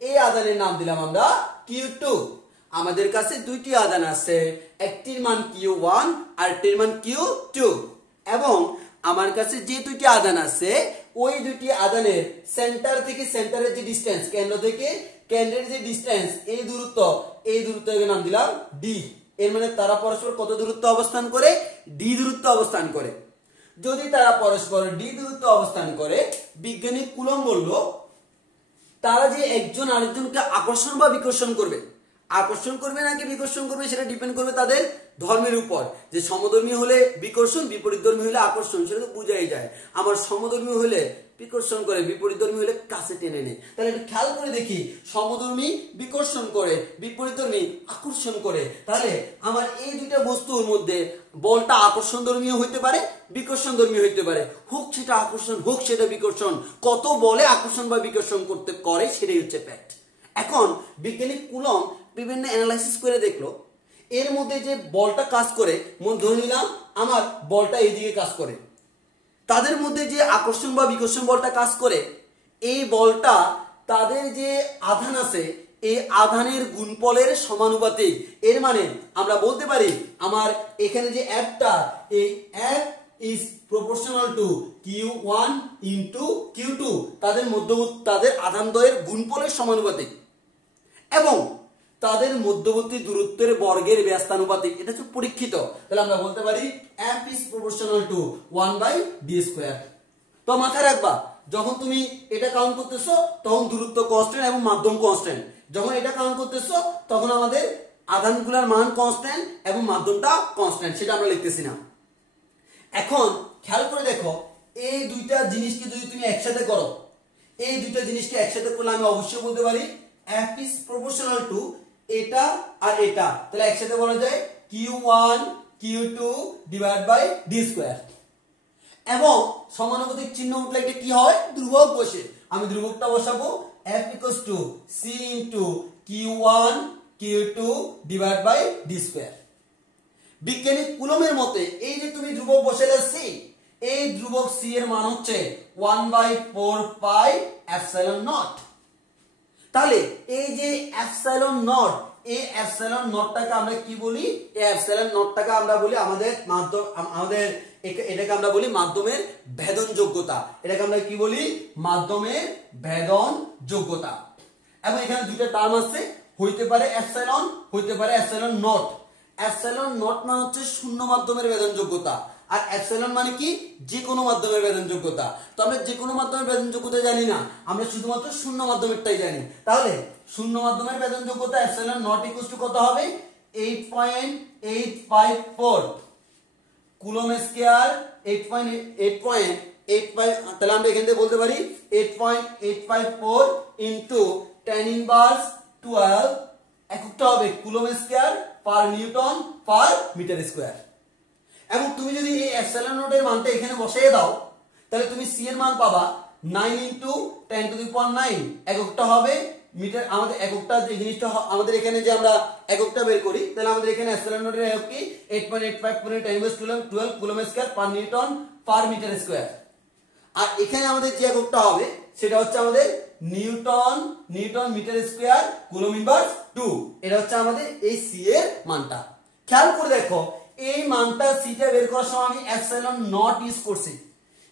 এই আধানের নাম দিলাম আমরা Q2। আমাদের কাছে দুইটি আধান আছে, একটির মান Q1 আর একটির মান Q2, এবং আমার কাছে যে দুইটি আধান আছে ওই দুইটি আধানের সেন্টার থেকে সেন্টারের যে ডিসটেন্স, কেন্দ্র থেকে কেন্দ্রের যে ডিসটেন্স, এই দূরত্বকে নাম দিলাম ডি। এর মানে তারা পরস্পর কত দূরত্ব অবস্থান করে? ডি দূরত্ব অবস্থান করে। যদি তারা পরস্পর ডি দূরত্ব অবস্থান করে, বিজ্ঞানী কুলম বলল তারা যে একজন আরেকজনকে আকর্ষণ বা বিকর্ষণ করবে, আকর্ষণ করবে নাকি বিকর্ষণ করবে সেটা ডিপেন্ড করবে তাদের ধর্মের উপর। যে সমধর্মী হলে বিকর্ষণ, বিপরীতধর্মী হলে আকর্ষণ, সেটা তো বুঝাই যায়। আমার সমধর্মী হলে বিকর্ষণ করে, বিপরীতধর্মী হলে কাছে টেনে নেয়। তাহলে একটু খেয়াল করে দেখি, সমধর্মী বিকর্ষণ করে, বিপরীতধর্মী আকর্ষণ করে। তাহলে আমার এই দুইটা বস্তুর মধ্যে বলটা আকর্ষণ ধর্মীয় হইতে পারে, বিকর্ষণ ধর্মীয় হইতে পারে। হোক সেটা আকর্ষণ, হোক সেটা বিকর্ষণ, কত বলে আকর্ষণ বা বিকর্ষণ করতে করে সেটাই হচ্ছে ফ্যাক্ট। এখন বিজ্ঞানী কুলম বিভিন্ন অ্যানালাইসিস করে দেখলো এর মধ্যে যে বলটা কাজ করে, ধরে নিলাম আমার বলটা এইদিকে কাজ করে, তাদের মধ্যে যে আকর্ষণ বা বিকর্ষণ বলটা কাজ করে, এই বলটা তাদের যে আধান আছে এই আধানের গুণফলের সমানুপাতিক। এর মানে আমরা বলতে পারি আমার এখানে যে Fটা, এই F is proportional to Q1 into Q2, তাদের মধ্যবর্তী তাদের আধানদ্বয়ের গুণফলের সমানুপাতিক এবং তাদের মধ্যবর্তী দূরত্বের বর্গের ব্যস্তানুপাতিক। এটা হচ্ছে পরীক্ষিত। তাহলে আমরা বলতে পারি F is proportional to 1/d square। তো মাথায় রাখবা, যখন তুমি এটা কাউন্ট করতেছো তখন দূরত্ব কনস্ট্যান্ট এবং মাধ্যম কনস্ট্যান্ট, যখন এটা কাউন্ট করতেছো তখন আমাদের আধানগুলোর মান কনস্ট্যান্ট এবং মাধ্যমটা কনস্ট্যান্ট, সেটা আমরা লিখতেছি না। এখন খেয়াল করে দেখো, এই দুইটা জিনিসকে যদি তুমি একসাথে করো, এই দুইটা জিনিসকে একসাথে করলে আমি অবশ্যই বলতে পারি F is proportional to এটা আর এটা। তাহলে একসাথে বলা যায় Q1 Q2 divided by d square। এবং সমানুপাতিক চিহ্ন উঠলে এটা কি হয়? ধ্রুবক বসে। আমি ধ্রুবকটা বসাবো F equals to C into Q1 Q2 divided by d square। বিজ্ঞানী কুলমের মতে এই যে তুমি ধ্রুবক বসালে C, এই ধ্রুবক C এর মান হচ্ছে 1/4 পাই এপসাইলন নট। তাহলে এই যে এপসাইলন নট, এই এপসাইলন নটটাকে আমরা কি বলি? এই এপসাইলন নটটাকে আমরা বলি এটাকে আমরা বলি মাধ্যমের ভেদন যোগ্যতা। এটাকে আমরা কি বলি? মাধ্যমের ভেদন যোগ্যতা। এবং এখানে দুইটা টার্ম আছে, হইতে পারে এপসাইলন, হইতে পারে এপসাইলন নট। এপসাইলন নট মানে হচ্ছে শূন্য মাধ্যমের ভেদন যোগ্যতা, আর এপসাইলন মানে কি? যে কোনো মাধ্যমের ভেদন যোগ্যতা। তো আমরা যে কোনো মাধ্যমের ভেদন যোগ্যতা জানি না, আমরা শুধুমাত্র শূন্য মাধ্যমেরটাই জানি। তাহলে শূন্য মাধ্যমের ভেদন যোগ্যতা এপসাইলন নট ইকুয়ালস টু কত হবে? 8.854 কুলম স্কয়ার। 8.855, তাহলে আমরা এখান থেকে বলতে পারি 8.854 ইনটু 10 ইনভার্স 12, এককটা হবে coulomb square per newton per metre square. এবং তুমি যদি এই এপসাইলন নটের মানটা এখানে বসিয়ে দাও, তাহলে তুমি সি এর মান পাবা 9 ইনটু 10 টু দি পাওয়ার 9, এককটা হবে মিটার। আমাদের এককটা যে জিনিসটা আমাদের এখানে যে আমরা এককটা বের করি, তাহলে আমাদের এখানে এপসাইলন নটের একক কি? 8.854 10 inverse 12 coulomb square per newton per metre square. আর এখানে আমাদের যে এককটা হবে সেটা হচ্ছে আমাদের newton metre square coulomb inverse 2। এটা হচ্ছে আমাদের এই সি এর মানটা। খেয়াল করে দেখো, এই মানটা সিটা বের করার সময় আমি এপসাইলন নট ইউজ করছি।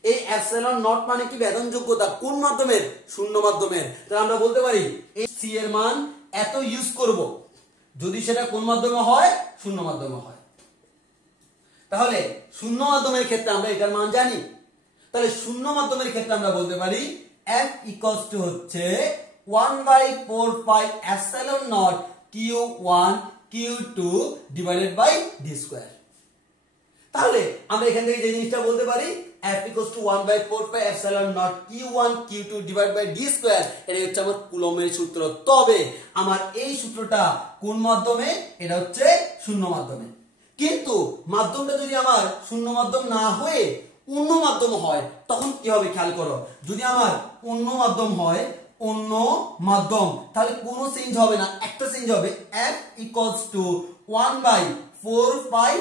এই এপসাইলন নট মানে কি? ভেদন যোগ্যতা। কোন মাধ্যমের? শূন্য মাধ্যমের। তাহলে আমরা বলতে পারি এই সি এর মান এত ইউজ করব যদি সেটা কোন মাধ্যমে হয়? শূন্য মাধ্যমে হয়। তাহলে শূন্য মাধ্যমের ক্ষেত্রে আমরা এটার মান জানি। তাহলে শূন্য মাধ্যমের ক্ষেত্রে আমরা বলতে পারি F ইকুয়ালস টু হচ্ছে 1/4 pi epsilon not Q1 Q2 divided by d square. তাহলে আমরা এখান থেকে যে জিনিসটা বলতে পারি F equals to 1/4 pi epsilon not Q1 Q2 divide by d square. এটা হচ্ছে আমার কুলমের সূত্র। তবে আমার এই সূত্রটা কোন মাধ্যমে? এটা হচ্ছে শূন্য মাধ্যমে। কিন্তু মাধ্যমটা যদি আমার শূন্য মাধ্যম না হয়ে অন্য মাধ্যম হয় তখন কি হবে? খেয়াল করো, যদি আমার অন্য মাধ্যম হয়, অন্য মাধ্যম, তাহলে কোনো চেঞ্জ হবে না, একটা চেঞ্জ হবে। F equals to 1/4 pi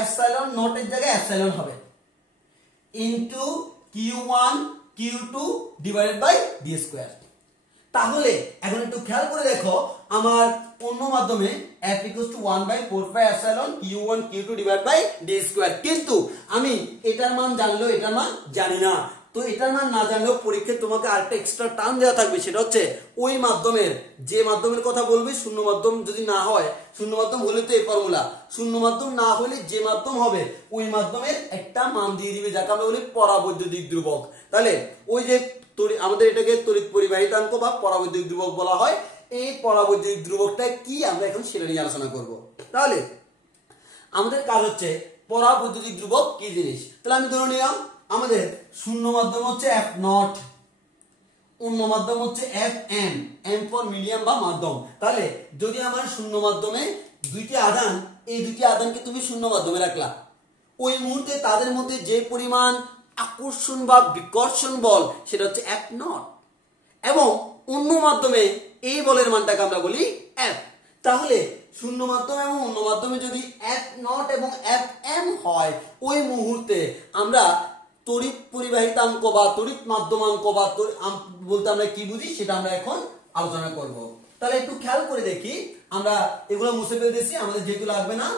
epsilon naught এর জায়গায় এপসাইলন হবে into Q1 Q2 divided by d square. তাহলে এখন একটু খেয়াল করে দেখো আমার অন্য মাধ্যমে f = 1/4πε q1 q2 / d², কিন্তু আমি এটার মান জানলেও এটার মান জানি না। তো এটার মান না জানলেও পরীক্ষায় তোমাকে আরেকটা এক্সট্রা টার্ম দেওয়া থাকবে, সেটা হচ্ছে ওই মাধ্যমের যে মাধ্যমের কথা বলবে শূন্য মাধ্যম যদি না হয়, শূন্য মাধ্যম হলে তো এই ফর্মুলা, শূন্য মাধ্যম না হলে যে মাধ্যম হবে ওই মাধ্যমের একটা মান দিয়ে দিবে, যাকে আমরা বলি পরাবৈদ্যুতিক ধ্রুবক। তাহলে ওই যে আমাদের এটাকে তড়িৎ পরিবাহিতাঙ্ক বা পরাবৈদ্যুতিক ধ্রুবক বলা হয়, এই পরাবৈদ্যুতিক ধ্রুবকটা কি আমরা এখন সেটা নিয়ে আলোচনা করব। তাহলে আমাদের কাজ হচ্ছে পরাবৈদ্যুতিক ধ্রুবক কি জিনিস। তাহলে আমি ধরে নিলাম আমাদের শূন্য মাধ্যম হচ্ছে f0, অন্য মাধ্যম হচ্ছে fm, m ফর মিডিয়াম বা মাধ্যম। তাহলে যদি আমার শূন্য মাধ্যমে দুইটি আধান, এই দুইটি আধানকে তুমি শূন্য মাধ্যমে রাখলা, ওই মুহূর্তে তাদের মধ্যে যে পরিমাণ আকর্ষণ বা বিকর্ষণ বল সেটা হচ্ছে f0, এবং অন্য মাধ্যমে এই বলের মানটাকে আমরা বলি f। তাহলে শূন্য মাধ্যম এবং অন্য মাধ্যমে যদি f0 এবং fm হয়, ওই মুহূর্তে আমরা তড়িৎ পরিবাহিতাঙ্ক বা তড়িৎ মাধ্যমাঙ্ক বা বলতে আমরা কি বুঝি সেটা আমরা এখন আলোচনা করব। তাহলে একটু খেয়াল করে দেখি, আমরা এগুলো মুছে ফেলতেছি, আমাদের যেহেতু লাগবে না।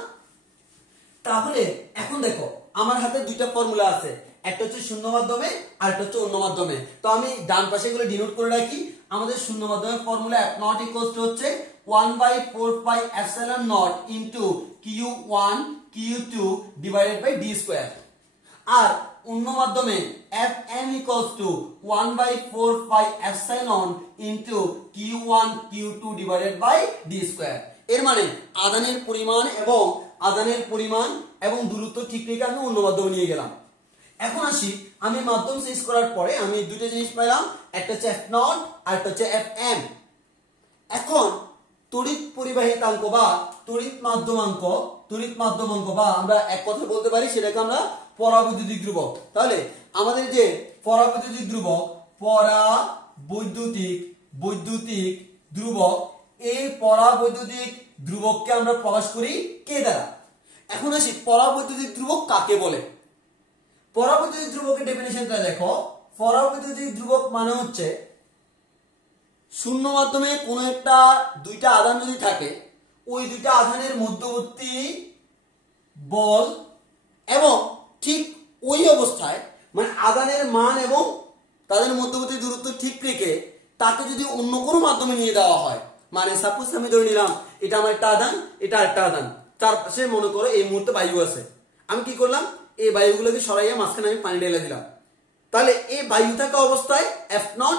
তাহলে এখন দেখো আমার হাতে দুইটা ফর্মুলা আছে, একটা হচ্ছে শূন্য মাধ্যমে আর একটা হচ্ছে অন্য মাধ্যমে। তো আমি ডান পাশে এগুলো ডিনোট করে রাখি। আমাদের শূন্য মাধ্যমের ফর্মুলা f0 হচ্ছে 1/4πε0 ইনটু q1 q2 / d², আর অন্য মাধ্যমে fm = 1/4πε into q1 q2 / d²। এর মানে আধানের পরিমাণ এবং দূরত্ব ঠিক রেখে আমি অন্য মাধ্যমে নিয়ে গেলাম। এখন আসি, আমি মাধ্যম চেঞ্জ করার পরে আমি দুটো জিনিস পেলাম, একটা হচ্ছে f0 আর একটা হচ্ছে fm। এখন তড়িৎ পরিবাহিতাঙ্ক বা তড়িৎ মাধ্যমাঙ্ক বা আমরা এক কথা বলতে পারি সেটাকে আমরা পরাবৈদ্যুতিক ধ্রুবক। তাহলে আমাদের যে পরাবৈদ্যুতিক বৈদ্যুতিক ধ্রুবক, এই পরাবৈদ্যুতিক ধ্রুবককে আমরা প্রকাশ করি কে দ্বারা। এখন আসি পরাবৈদ্যুতিক ধ্রুবক কাকে বলে। পরাবৈদ্যুতিক ধ্রুবকের ডেফিনিশনটা দেখো। পরাবৈদ্যুতিক ধ্রুবক মানে হচ্ছে শূন্য মাধ্যমে কোনো একটা দুইটা আধান যদি থাকে, ওই দুইটা আধানের মধ্যবর্তী বল এবং ঠিক ওই অবস্থায় মানে আধানের মান এবং তাদের মধ্যবর্তী দূরত্ব ঠিক রেখে তাকে যদি অন্য কোনো মাধ্যমে নিয়ে দেওয়া হয়, মানে সাপোজ আমি ধরে নিলাম এটা আমার একটা আধান, এটা একটা আধান, তার পাশে মনে করো এই মুহূর্তে বায়ু আছে, আমি কি করলাম এই বায়ুগুলোকে সরাইয়া মাঝখানে আমি পানি ঢেলে দিলাম। তাহলে এই বায়ু থাকা অবস্থায় f0,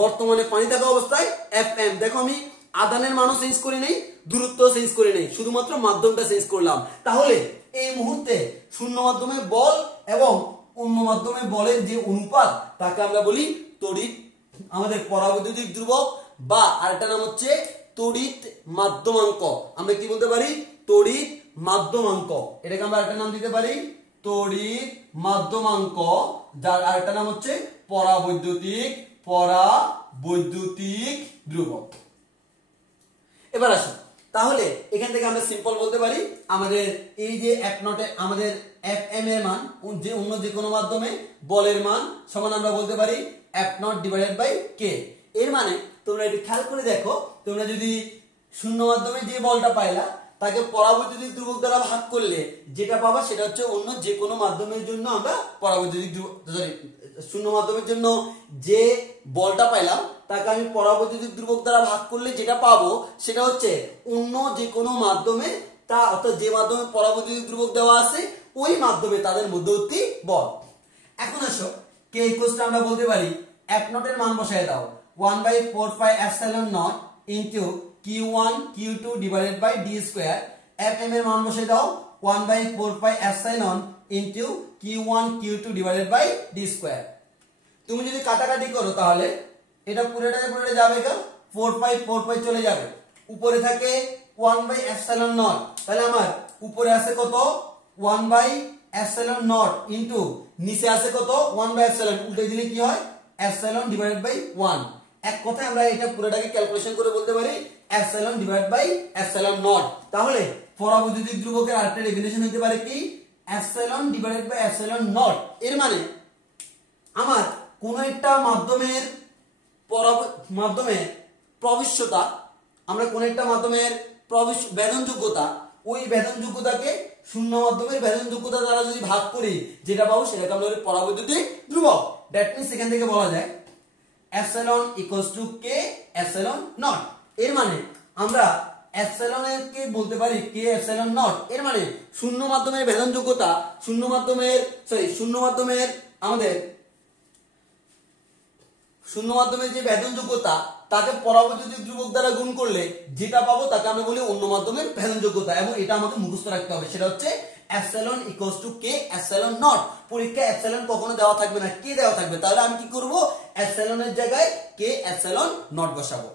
বর্তমানে পানি থাকা অবস্থায় fm। দেখো আমি আধানের মানও চেঞ্জ করি নেই, দূরত্ব চেঞ্জ করি নেই, শুধুমাত্র মাধ্যমটা চেঞ্জ করলাম। তাহলে এই মুহূর্তে শূন্য মাধ্যমে বল এবং অন্য মাধ্যমে বলের যে অনুপাত তাকে আমরা বলি তড়িৎ, আমাদের পরাবৈদ্যুতিক ধ্রুবক, বা আরেকটা নাম হচ্ছে তড়িৎ মাধ্যমাঙ্ক। আমরা কি বলতে পারি? তড়িৎ মাধ্যমাঙ্ক। এটাকে আমরা আরেকটা নাম দিতে পারি তড়িৎ মাধ্যমাঙ্ক, যার আরেকটা নাম হচ্ছে পরাবৈদ্যুতিক ধ্রুবক। এবার আসো, তাহলে এখান থেকে আমরা সিম্পল বলতে পারি আমাদের এই যে f0 আমাদের fm এর মান যে অন্য যে কোনো মাধ্যমে বলের মান সমান আমরা বলতে পারি f0 / k। এর মানে তোমরা একটু খেয়াল করে দেখো, তোমরা যদি শূন্য মাধ্যমে যে বলটা পাইলা তাকে পরাবৈদ্যুতিক ধ্রুবক দ্বারা ভাগ করলে যেটা পাবা সেটা হচ্ছে অন্য যে কোনো মাধ্যমের জন্য আমরা শূন্য মাধ্যমের জন্য যে বলটা পাইলাম তাকে আমি পরাবৈদ্যুতিক ধ্রুবক দ্বারা ভাগ করলে যেটা পাবো সেটা হচ্ছে অন্য যে কোনো মাধ্যমে তা, অর্থাৎ যে মাধ্যমে পরাবৈদ্যুতিক ধ্রুবক দেওয়া আছে ওই মাধ্যমে তাদের মধ্যবর্তী বল। এখন আসো k = আমরা বলতে পারি f0 এর মান বসায় দাও 1/4πε0 into q1 q2 / d², fm এর মান বসায় দাও 1/4πε0 ইনটু q1 q2 / d²। তুমি যদি কাটাকাটি করো তাহলে এটা পুরোটা যাবে, 4π চলে যাবে, উপরে থাকে 1/ε0। তাহলে আমার উপরে আছে কত 1/ε0 ইনটু নিচে আছে কত 1/ε, উল্টে দিলে কি হয় ε/1। এক কথায় আমরা এটা পুরোটাকে ক্যালকুলেশন করে বলতে পারি ε/ε0। তাহলে পরাবৈদ্যুতিক ধ্রুবকের আরেকটা ডেফিনিশন হতে পারে কি ε/ε0। এর মানে আমার কোন একটা মাধ্যমের মাধ্যমে প্রবেশ্যতা, আমরা কোন একটা মাধ্যমের ভেদনযোগ্যতা, ওই ভেদনযোগ্যতাকে শূন্য মাধ্যমের ভেদনযোগ্যতা দ্বারা যদি ভাগ করি যেটা পাবো সেটাকে আমরা বলি পরাবৈদ্যুতিক ধ্রুবক। দ্যাট মিন্স এখান থেকে বলা যায় epsilon equals to K epsilon not. এর মানে আমরা এপসিলন কে বলতে পারি কে এপসিলন নট। এর মানে শূন্য মাধ্যমের ভেদনযোগ্যতা, শূন্য মাধ্যমের যে ভেদনযোগ্যতা তাকে পরাবৈদ্যুতিক ধ্রুবক দ্বারা গুণ করলে যেটা পাবো তাকে আমরা বলি অন্য মাধ্যমের ভেদনযোগ্যতা। এবং এটা আমাকে মুখস্থ রাখতে হবে, সেটা হচ্ছে epsilon equals to K epsilon not. পরীক্ষায় এপসিলন কখনো দেওয়া থাকবে না, কে দেওয়া থাকবে। তাহলে আমি কি করব, এপসিলনের জায়গায় কে এপসিলন নট বসাবো।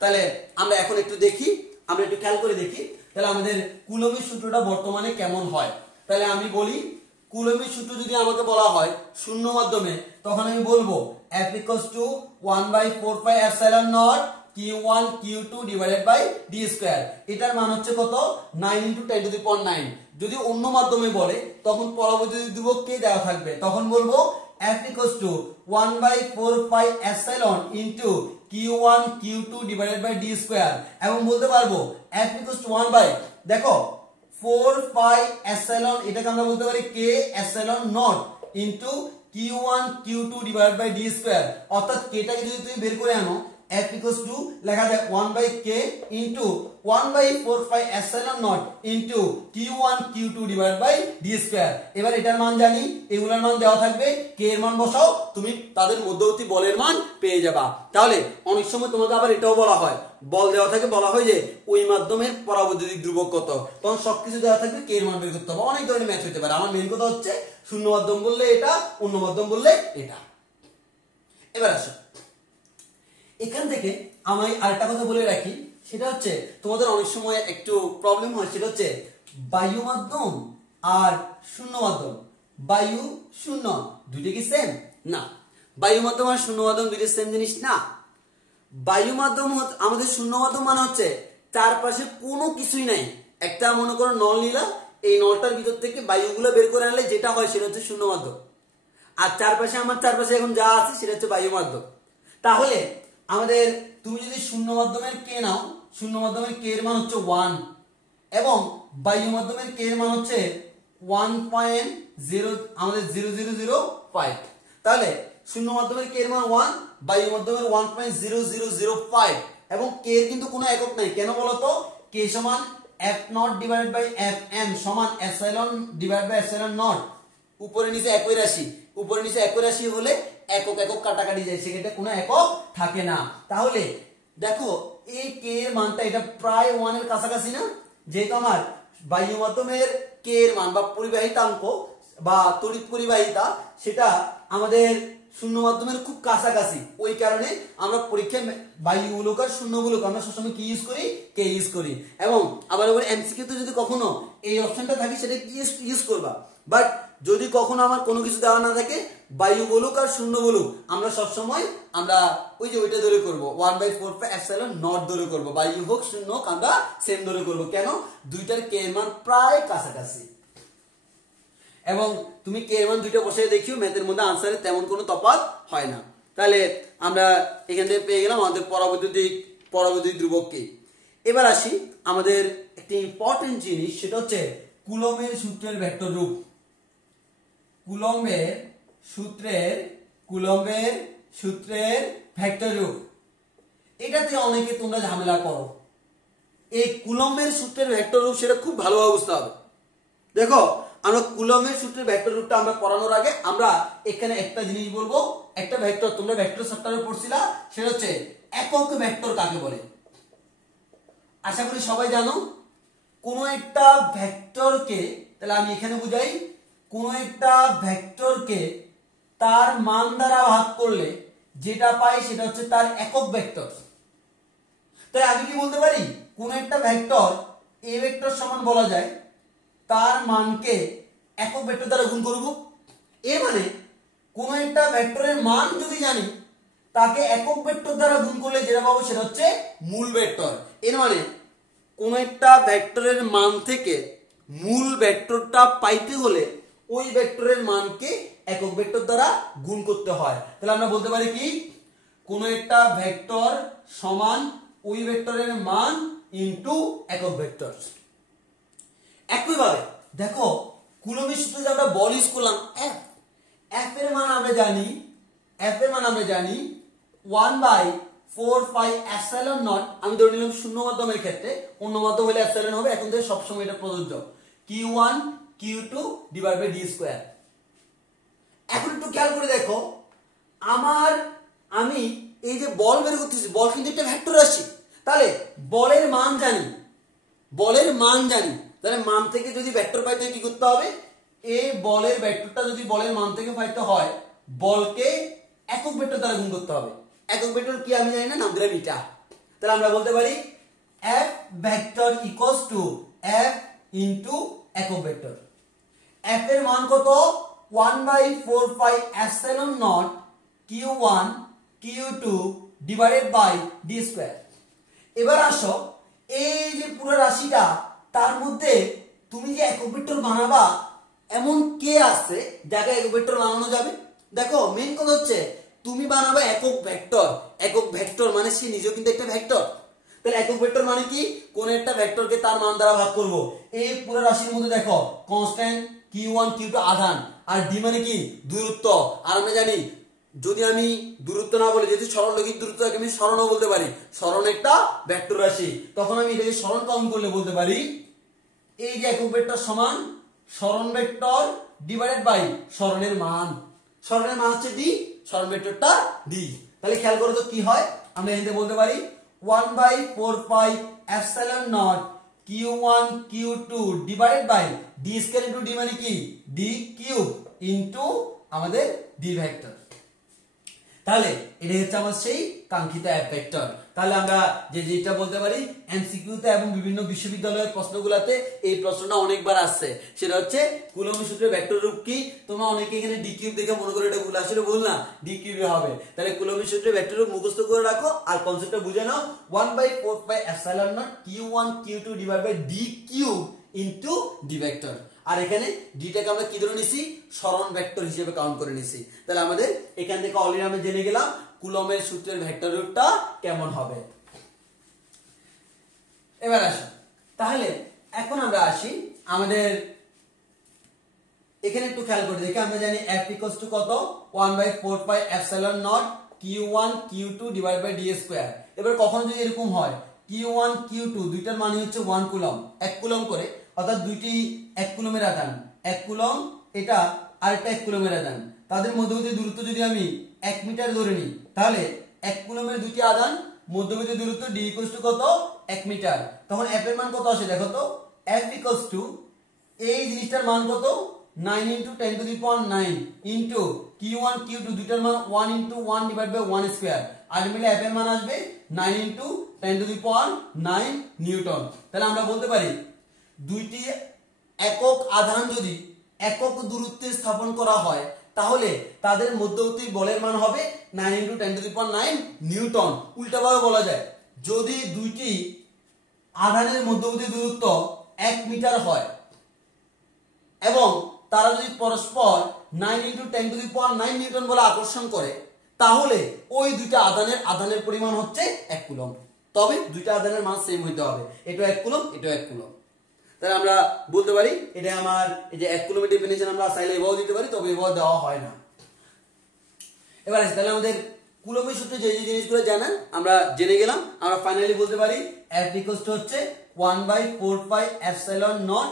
তাহলে আমরা এখন একটু দেখি, আমরা একটু খেয়াল করে দেখি তাহলে আমাদের কুলম্বের সূত্রটা বর্তমানে কেমন হয়। তাহলে আমি বলি কুলম্বের সূত্র যদি আমাকে বলা হয় শূন্য মাধ্যমে, তখন আমি বলবো F equals to 1/4 pi epsilon naught Q1 Q2 divided by d square। এটার মান হচ্ছে কত, 9 × 10⁹। যদি অন্য মাধ্যমে বলে তখন পরাবৈদ্যুতিক ধ্রুবক কে দেওয়া থাকবে, তখন বলবো F equals to 1/4 pi epsilon into Q1 Q2 divided by d square। এবং বলতে পারবো F equals to 1 by, দেখো 4 pi epsilon, এটাকে আমরা বলতে পারি k epsilon naught into Q1 Q2 divided by d square। অর্থাৎ k টাকে যদি তুমি বের করে আনো, F equals to লেখা যায় 1 by k into 1/4 pi epsilon naught into Q1 Q2 divided by d square। এবার এটার মান জানি, এগুলোর মান দেওয়া থাকবে, k এর মান বসাও, তুমি তাদের মধ্যবর্তী বলের মান পেয়ে যাবা। তাহলে অনেক সময় তোমাকে আবার এটাও বলা হয়, বল দেওয়া থাকে, বলা হয় যে ওই মাধ্যমের পরাবৈদ্যুতিক ধ্রুবক কত, তখন সবকিছু দেওয়া থাকবে, k এর মান বের করতে হবে। অনেক ধরনের ম্যাচ হতে পারে। আমার মেইন কথা হচ্ছে শূন্য মাধ্যম বললে এটা, অন্য মাধ্যম বললে এটা। এবার আসো, এখান থেকে আমি আরেকটা কথা বলে রাখি, সেটা হচ্ছে তোমাদের অনেক সময় একটু প্রবলেম হয়, সেটা হচ্ছে বায়ু মাধ্যম আর শূন্য মাধ্যম। বায়ু শূন্য দুইটা কি সেম না, বায়ু মাধ্যম আর শূন্য মাধ্যম দুইটা সেম জিনিস না। বায়ু মাধ্যম আমাদের শূন্য মাধ্যম মানে হচ্ছে চারপাশে কোনো কিছুই নাই, একটা মনে করো নল নিলা, এই নলটার ভিতর থেকে বায়ুগুলো বের করে আনলে যেটা হয় সেটা হচ্ছে শূন্য মাধ্যম। আর আমার চারপাশে এখন যা আছে সেটা হচ্ছে বায়ু মাধ্যম। তাহলে আমাদের তুমি যদি শূন্য মাধ্যমের কে নাও, শূন্য মাধ্যমের কে এর মান হচ্ছে 1 এবং বায়ু মাধ্যমের কে এর মান হচ্ছে 1.0, আমাদের 0005। তাহলে শূন্য মাধ্যমের কে এর মান 1, বায়ু মাধ্যমের 1.0005 এবং কে এর কিন্তু কোনো একক নাই। কেন বলতো, কে সমান f0 divided by fm সমান epsilon divided by epsilon naught। উপরে নিচে একই রাশি, উপরে নিচে একই রাশি হলে একক একক কাটাকাটি যায়, সেক্ষেত্রে কোনো একক থাকে না। তাহলে দেখো এই কে এর মানটা এটা প্রায় 1 এর কাছাকাছি না, যেহেতু আমার বায়ু মাধ্যমের কে এর মান বা পরিবাহিতাঙ্ক বা তড়িৎ পরিবাহিতা সেটা আমাদের শূন্য মাধ্যমের খুব কাছাকাছি। ওই কারণে আমরা পরীক্ষায় বায়ুগুলোক আর শূন্যগুলোক আমরা সবসময় কি ইউজ করি, কে ইউজ করি। এবং আবার এমসিকিউ তে যদি কখনো এই অপশনটা থাকে সেটা কি ইউজ করবা। বাট যদি কখনো আমার কোনো কিছু দেওয়া না থাকে, বায়ু বলুক আর শূন্য বলুক, আমরা সবসময় আমরা ওই যে ওইটা ধরে করবো, 1/4 pi epsilon naught ধরে করবো। বায়ু হোক শূন্য হোক আমরা সেম ধরে করবো। কেন, দুইটার কে এর মান প্রায় কাছাকাছি। এবং তুমি কে এর মান দুইটা বসে দেখিও, ম্যাথের মধ্যে আনসারে তেমন কোনো তফাৎ হয় না। তাহলে আমরা এখান থেকে পেয়ে গেলাম আমাদের পরাবৈদ্যুতিক ধ্রুবক কে। এবার আসি আমাদের একটি ইম্পর্টেন্ট জিনিস, সেটা হচ্ছে কুলম্বের সূত্রের ভেক্টর রূপ। কুলম্বের সূত্রের ভেক্টর রূপ, এটাতে অনেকে তোমরা ঝামেলা করো। এই কুলম্বের সূত্রের ভেক্টর রূপ সেটা খুব ভালোভাবে বুঝতে হবে। দেখো আমরা কুলম্বের সূত্রের ভেক্টর রূপটা আমরা পড়ানোর আগে আমরা এখানে একটা জিনিস বলবো, একটা ভেক্টর তোমরা ভেক্টর চ্যাপ্টারে পড়ছিলা, সেটা হচ্ছে একক ভেক্টর কাকে বলে। আশা করি সবাই জানো। কোন একটা ভেক্টরকে, তাহলে আমি এখানে বুঝাই, কোন একটা ভেক্টরকে তার মান দ্বারা ভাগ করলে যেটা পাই সেটা হচ্ছে তার একক ভেক্টর। তাই আমি কি বলতে পারি, কোন একটা ভেক্টর এ ভেক্টর সমান বলা যায় তার মানকে একক ভেক্টর দ্বারা গুণ করব। এর মানে কোন একটা ভেক্টরের মান যদি জানি, তাকে একক ভেক্টর দ্বারা গুণ করলে যেটা পাবো সেটা হচ্ছে মূল ভেক্টর। এর মানে কোন একটা ভেক্টরের মান থেকে মূল ভেক্টরটা পাইতে হলে ওই ভেক্টরের মানকে একক ভেক্টর দ্বারা গুণ করতে হয়। তাহলে আমরা বলতে পারি কি, কোন একটা ভেক্টর সমান ওই ভেক্টরের মান ইনটু একক ভেক্টর। একইভাবে দেখো কুলম্বের সূত্রে যে আমরা বল ইউজ করলাম এফ, এফ এর মান আমরা জানি 1/4 পাই এপসাইলন নট। আমি ধরে নিলাম শূন্য মাধ্যমের ক্ষেত্রে, অন্য মাধ্যম হলে এপসাইলন হবে, এখন থেকে সবসময় এটা প্রযোজ্য, q1 q2 divide by d square. এখন একটু খেয়াল করে দেখো, আমি এই যে বল বের করতেছি, বল কিন্তু একটা ভেক্টর রাশি, তাহলে বলের মান জানি, তাহলে মান থেকে যদি ভেক্টর পাইতে কি করতে হবে, এই বলের ভেক্টরটা যদি বলের মান থেকে পাইতে হয়, বলকে একক ভেক্টর দ্বারা গুণ করতে হবে। একক ভেক্টর কি আমি জানি না, নাম দিলাম এটা। তাহলে আমরা বলতে পারি f vector equals to f into একক ভেক্টর। f এর মান কত, 1/4 pi epsilon not q1 q2 divided by d square. এবার আসো, এই যে পুরো রাশিটা, তার মধ্যে তুমি যে একক ভেক্টর বানাবা এমন কে আছে যাকে একক ভেক্টর বানানো যাবে? দেখো মেইন কথা হচ্ছে তুমি বানাবে একক ভেক্টর মানে সে নিজেও কিন্তু একটা ভেক্টর। তাহলে একক ভেক্টর মানে কি, কোন একটা ভেক্টরকে তার মান দ্বারা ভাগ করব। এই পুরো রাশির মধ্যে দেখো কনস্ট্যান্ট q1 q2 আধান, আর d মানে কি দূরত্ব। আর আমরা জানি যদি আমি দূরত্ব না বলে যদি সরলরৈখিক দূরত্ব আমি সরণও বলতে পারি, সরণ একটা ভেক্টর রাশি, তখন আমি এটাকে সরণ কাউন্ট করলে বলতে পারি এই যে একক ভেক্টর সমান সরণ ভেক্টর ডিভাইডেড বাই সরণের মান হচ্ছে d, সরণ ভেক্টরটা d। তাহলে খেয়াল করো তো কি হয়, আমরা এখানে বলতে পারি 1/4 pi epsilon not q1 q2 divided by d square into d মানে কি d কিউব ইনটু আমাদের d ভেক্টর। তাহলে এটা হচ্ছে আমার সেই কাঙ্ক্ষিত এফ ভেক্টর। তাহলে আমরা যেটা বলতে পারি এমসিকিউতে এবং বিভিন্ন বিশ্ববিদ্যালয়ের প্রশ্নগুলোতে এই প্রশ্নটা অনেকবার আসছে, সেটা হচ্ছে কুলম্ব সূত্রের ভেক্টর রূপ কি। তোমরা অনেকে এখানে ডি কিউব দেখে মনে করো এটা ভুল, আসলে ভুল না, ডি কিউব হবে। তাহলে কুলম্ব সূত্রের ভেক্টর রূপ মুখস্থ করে রাখো আর কনসেপ্টটা বুঝে নাও, 1/4 pi epsilon not q1 q2 divide by d cube into d vector. আর এখানে ডিটাকে আমরা কি ধরে নিছি, সরণ ভেক্টর হিসেবে কাউন্ট করে নিছি। তাহলে আমাদের এখান থেকে অলরেডি আমরা জেনে গেলাম কুলম্বের সূত্রের ভেক্টর রূপটা কেমন হবে। এবার আসি, তাহলে এখন আমরা আসি আমাদের এখানে একটু খেয়াল করে দেখি, আমরা জানি f ইকুয়ালস টু কত, 1/4 pi epsilon not q1 q2 divide by d square. এবার কখনো যদি এরকম হয় q1 q2 দুইটার মান হচ্ছে 1 কুলম্ব, 1 কুলম্ব করে, অর্থাৎ দুইটি 1 কুলম্বের আধান, 1 কুলম্ব এটা আরেকটা 1 কুলম্বের আধান, তাদের মধ্যবর্তী দূরত্ব যদি আমি 1 মিটার ধরে নিই, তাহলে 1 কুলম্বের দুটি আধান মধ্যবর্তী দূরত্ব d ইকুয়ালস টু কত 1 মিটার। তখন f এর মান কত আসে দেখো তো, f ইকুয়ালস টু এই জিনিসটার মান কত 9 × 10⁹ ইনটু q1 q2 দুইটার মান 1 × 1 divide by 1 square, ultimately f এর মান আসবে 9 × 10⁹ নিউটন। তাহলে আমরা বলতে পারি দুইটি একক আধান যদি একক দূরত্বে স্থাপন করা হয় তাহলে তাদের মধ্যবর্তী বলের মান হবে 9 × 10⁹ নিউটন। উল্টাভাবে বলা যায়, যদি দুইটি আধানের মধ্যবর্তী দূরত্ব 1 মিটার হয় এবং তারা যদি পরস্পর 9 × 10⁹ নিউটন বলে আকর্ষণ করে, তাহলে ওই দুইটা আধানের পরিমাণ হচ্ছে 1 কুলম্ব। তবে দুইটা আধানের মান সেম হইতে হবে, এটা 1 কুলম্ব, এটা 1 কুলম্ব। তাহলে আমরা বলতে পারি এটা আমার এই যে 1 কুলম্বের ডেফিনিশন আমরা চাইলে এভাবে দিতে পারি, তবে এভাবে দেওয়া হয় না। এবার আসি, তাহলে আমাদের কুলম্বের সূত্রে যে জিনিসগুলো জানা আমরা জেনে গেলাম, আমরা ফাইনালি বলতে পারি f ইকুয়ালস টু হচ্ছে 1/4 পাই এপসাইলন নট,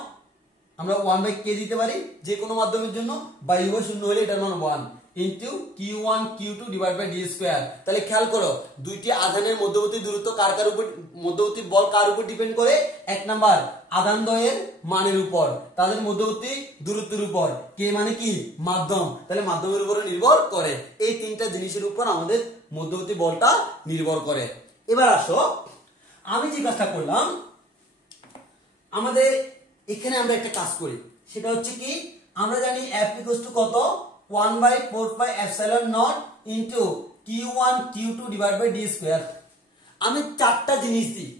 আমরা 1/k দিতে পারি যে কোনো মাধ্যমের জন্য, বাই উভয় শূন্য হলে এটার মান 1 into q1 q2 divide by d square. তাহলে খেয়াল করো দুইটি আধানের মধ্যবর্তী দূরত্ব কার উপর, মধ্যবর্তী বল কার উপর ডিপেন্ড করে, এক নাম্বার আধান দ্বয়ের মানের উপর, তাদের মধ্যবর্তী দূরত্বের উপর, কে মানে কি মাধ্যম, তাহলে মাধ্যমের উপরে নির্ভর করে। এই তিনটা জিনিসের উপর আমাদের মধ্যবর্তী বলটা নির্ভর করে। এবার আসো, আমি যে কাজটা করলাম, আমাদের এখানে আমরা একটা কাজ করি, সেটা হচ্ছে কি আমরা জানি f ইকুয়ালস টু কত 1/4 pi epsilon naught into q1 q2 divide by d square. আমি চারটা জিনিস দিই।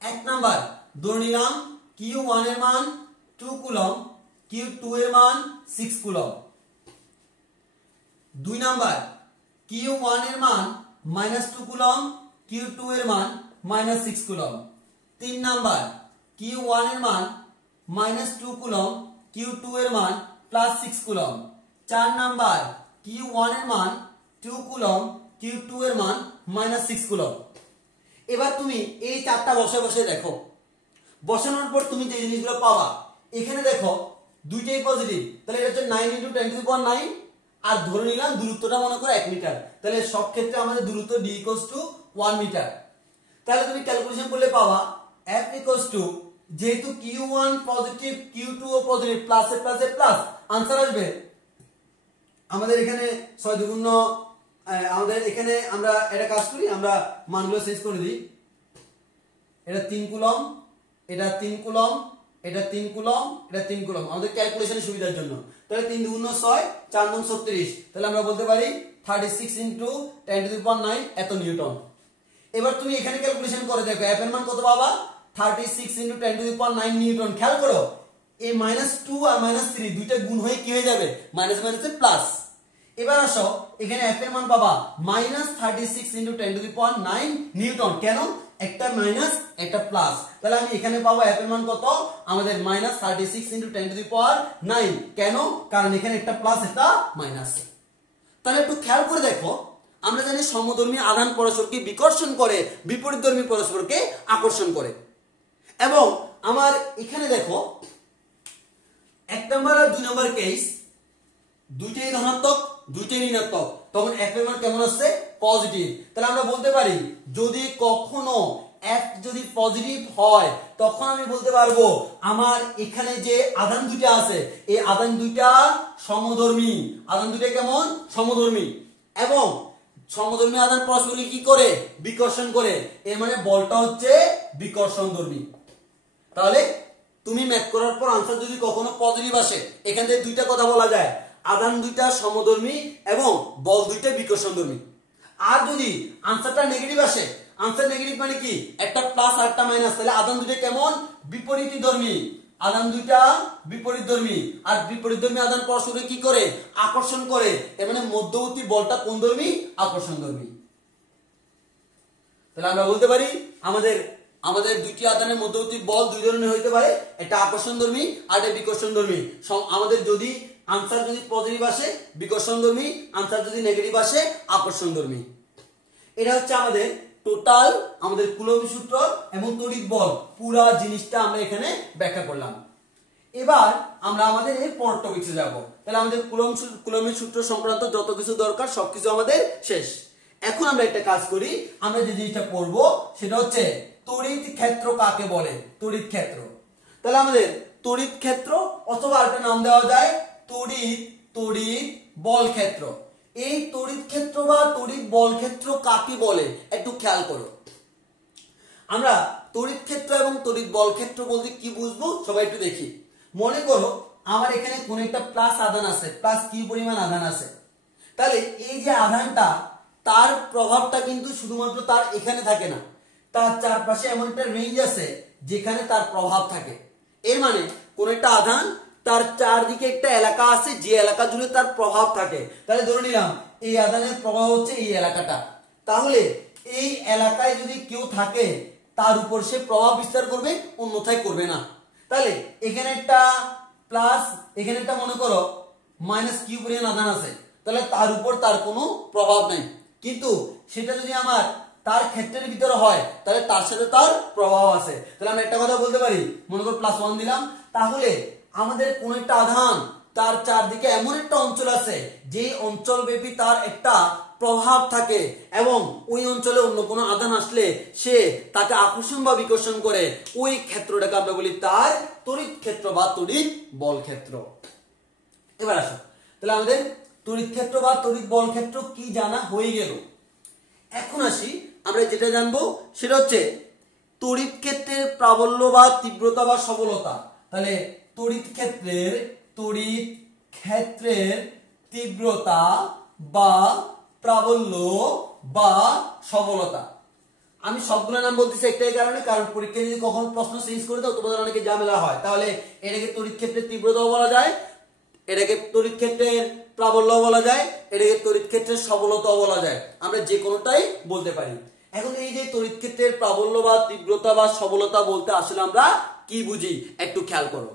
এক নাম্বার ধরে নিলাম q1 এর মান 2 কুলম্ব, q2 এর মান 6 কুলম্ব। দুই নাম্বার q1 এর মান -2 কুলম্ব, Q2 এর মান -6 কুলম্ব। 3 নাম্বার Q1 এর মান -2 কুলম্ব, Q2 এর মান +6 কুলম্ব। 4 নাম্বার Q1 এর মান 2 কুলম্ব, Q2 এর মান -6 কুলম্ব। এবার তুমি এই চারটা বসে দেখো, বসানোর পর তুমি যে জিনিসগুলো পাবা, এখানে দেখো দুইটাই পজিটিভ, তাহলে এটা হচ্ছে 9 × 10⁹ আর ধরে নিলাম দূরত্বটা মনে করো 1 মিটার, তাহলে সব ক্ষেত্রে আমাদের দূরত্ব d = 1 মিটার। তাহলে তুমি ক্যালকুলেশন করলে পাবা f = যেহেতু Q1 পজিটিভ, Q2 ও পজিটিভ, প্লাসে প্লাসে প্লাস, आंसर আসবে আমাদের এখানে 6 দুগুণ, আমাদের এখানে আমরা এটা কাজ করি, আমরা মানগুলো চেঞ্জ করে দিই। এটা 3 কুলম্ব, এটা 3 কুলম্ব, এটা 3 কুলম্ব, এটা 3 কুলম্ব, আমাদের ক্যালকুলেশনের সুবিধার জন্য। তাহলে 3 দুগুণ 6, 4 9 36, তাহলে আমরা বলতে পারি 36 × 10⁹ এত নিউটন। এবার তুমি এখানে ক্যালকুলেশন করে দেখো f এর মান কত পাবা, 36 × 10⁹ নিউটন। খেয়াল করো এই -2 আর -3 দুইটা গুণ হয়ে কি হয়ে যাবে, মাইনাস মাইনাসে প্লাস। এবার আসো এখানে f এর মান পাবা -36 × 10⁹ নিউটন। কেন, একটা মাইনাস একটা প্লাস, তাহলে আমি এখানে পাবো f এর মান কত, আমাদের -36 × 10⁹ কেন, কারণ এখানে একটা প্লাস একটা মাইনাস। তাহলে একটু খেয়াল করে দেখো, আমরা জানি সমধর্মী আধান পরস্পরকে বিকর্ষণ করে, বিপরীতধর্মী পরস্পরকে আকর্ষণ করে। এবং আমার এখানে দেখো 1 নম্বর আর 2 নম্বর কেস দুইটাই ধনাত্মক, দুইটাই ঋণাত্মক, তখন f এর মান কেমন আসছে, পজিটিভ। তাহলে আমরা বলতে পারি যদি কখনো f যদি পজিটিভ হয়, তখন আমি বলতে পারবো আমার এখানে যে আধান দুইটা আছে, এই আধান দুইটা সমধর্মী। আধান দুইটা কেমন, সমধর্মী। এবং সমধর্মী আধান পরস্পরকে কি করে, বিকর্ষণ করে, এর মানে বলটা হচ্ছে বিকর্ষণধর্মী। তাহলে তুমি ম্যাথ করার পর आंसर যদি কখনো পজিটিভ আসে, এখান থেকে দুইটা কথা বলা যায়, আধান দুইটা সমধর্মী এবং বল দুইটা বিকর্ষণধর্মী। আর যদি आंसरটা নেগেটিভ আসে, आंसर নেগেটিভ মানে কি, একটা প্লাস আর একটা মাইনাস, তাহলে আধান দুইটা কেমন, বিপরীতধর্মী। আধান দুইটা বিপরীতধর্মী, আর বিপরীতধর্মী আধান পরস্পরকে কি করে, আকর্ষণ করে, এর মানে মধ্যবর্তী বলটা কোন ধর্মী, আকর্ষণধর্মী। তাহলে আমরা বলতে পারি আমাদের দুইটি আধানের মধ্যবর্তী বল দুই ধরনের হইতে পারে, একটা আকর্ষণধর্মী আর একটা বিকর্ষণধর্মী। আমাদের যদি आंसर যদি পজিটিভ আসে বিকর্ষণধর্মী, आंसर যদি নেগেটিভ আসে আকর্ষণধর্মী। এটা হচ্ছে আমাদের টোটাল আমাদের কুলম্ব সূত্র এবং তড়িৎ বল, পুরো জিনিসটা আমরা এখানে ব্যাখ্যা করলাম। এবার আমরা আমাদের এর পরের টপিকে যাব। তাহলে আমাদের কুলম্বের সূত্র সংক্রান্ত যত কিছু দরকার সবকিছু আমাদের শেষ। এখন আমরা একটা কাজ করি, আমরা যে জিনিসটা পড়ব সেটা হচ্ছে তড়িৎ ক্ষেত্র কাকে বলে, তড়িৎ ক্ষেত্র। তাহলে আমাদের তড়িৎ ক্ষেত্র অথবা আরেকটা নাম দেওয়া যায় তড়িৎ বল ক্ষেত্র। এই তড়িৎ ক্ষেত্র বা তড়িৎ বল ক্ষেত্র কাকে বলে একটু খেয়াল করো। আমরা তড়িৎ ক্ষেত্র এবং তড়িৎ বল ক্ষেত্র বলতে কি বুঝবো সবাই একটু দেখি। মনে করো আমার এখানে কোন একটা প্লাস আধান আছে, প্লাস কি পরিমাণ আধান আছে, তাহলে এই যে আধানটা তার প্রভাবটা কিন্তু শুধুমাত্র তার এখানে থাকে না, তার চারপাশে এমন একটা রেঞ্জ আছে যেখানে তার প্রভাব থাকে। এর মানে কোন একটা আধান তার চারদিকে একটা এলাকা আছে যে এলাকা জুড়ে তার প্রভাব থাকে। তাহলে ধরে নিলাম এই আধানের প্রভাব হচ্ছে এই এলাকাটা, তাহলে এই এলাকায় যদি কেউ থাকে তার উপর সে প্রভাব বিস্তার করবে, অন্যথায় করবে না। তাহলে এখানে একটা প্লাস, এখানে একটা মনে করো মাইনাস কিউ পরিমাণ আধান আছে, তাহলে তার উপর তার কোনো প্রভাব নাই। কিন্তু সেটা যদি আমার তার ক্ষেত্রের ভিতরে হয় তাহলে তার সাথে তার প্রভাব আছে। তাহলে আমরা একটা কথা বলতে পারি, মনে করো +1 দিলাম, তাহলে আমাদের কোন একটা আধান তার চারদিকে এমন একটা অঞ্চল আছে যে অঞ্চল ব্যাপী তার একটা প্রভাব থাকে এবং ওই অঞ্চলে অন্য কোনো আধান আসলে সে তাকে আকর্ষণ বা বিকর্ষণ করে, ওই ক্ষেত্রটাকে আমরা বলি তার তড়িৎ ক্ষেত্র বা তড়িৎ বল ক্ষেত্র। এবার আসো, তাহলে আমাদের তড়িৎ ক্ষেত্র বা তড়িৎ বল ক্ষেত্র কি জানা হয়ে গেল। এখন আসি আমরা যেটা জানবো সেটা হচ্ছে তড়িৎ ক্ষেত্রের প্রাবল্য বা তীব্রতা বা সবলতা। তাহলে তড়িৎ ক্ষেত্রের তীব্রতা বা প্রাবল্য বা সবলতা। আমি সবগুলো নাম বলতেছি একটাই কারণে, কারণ পরীক্ষায় যদি কখনো প্রশ্ন চেঞ্জ করে দাও তোমাদের অনেকে ঝামেলা হয়। তাহলে এটাকে তড়িৎ ক্ষেত্রের তীব্রতাও বলা যায়, এটাকে তড়িৎ ক্ষেত্রের প্রাবল্য বলা যায়, এটাকে তড়িৎ ক্ষেত্রের সবলতাও বলা যায়, আমরা যে কোনোটাই বলতে পারি। এখন এই যে তড়িৎ ক্ষেত্রের প্রাবল্য বা তীব্রতা বা সবলতা বলতে আসলে আমরা কি বুঝি একটু খেয়াল করো।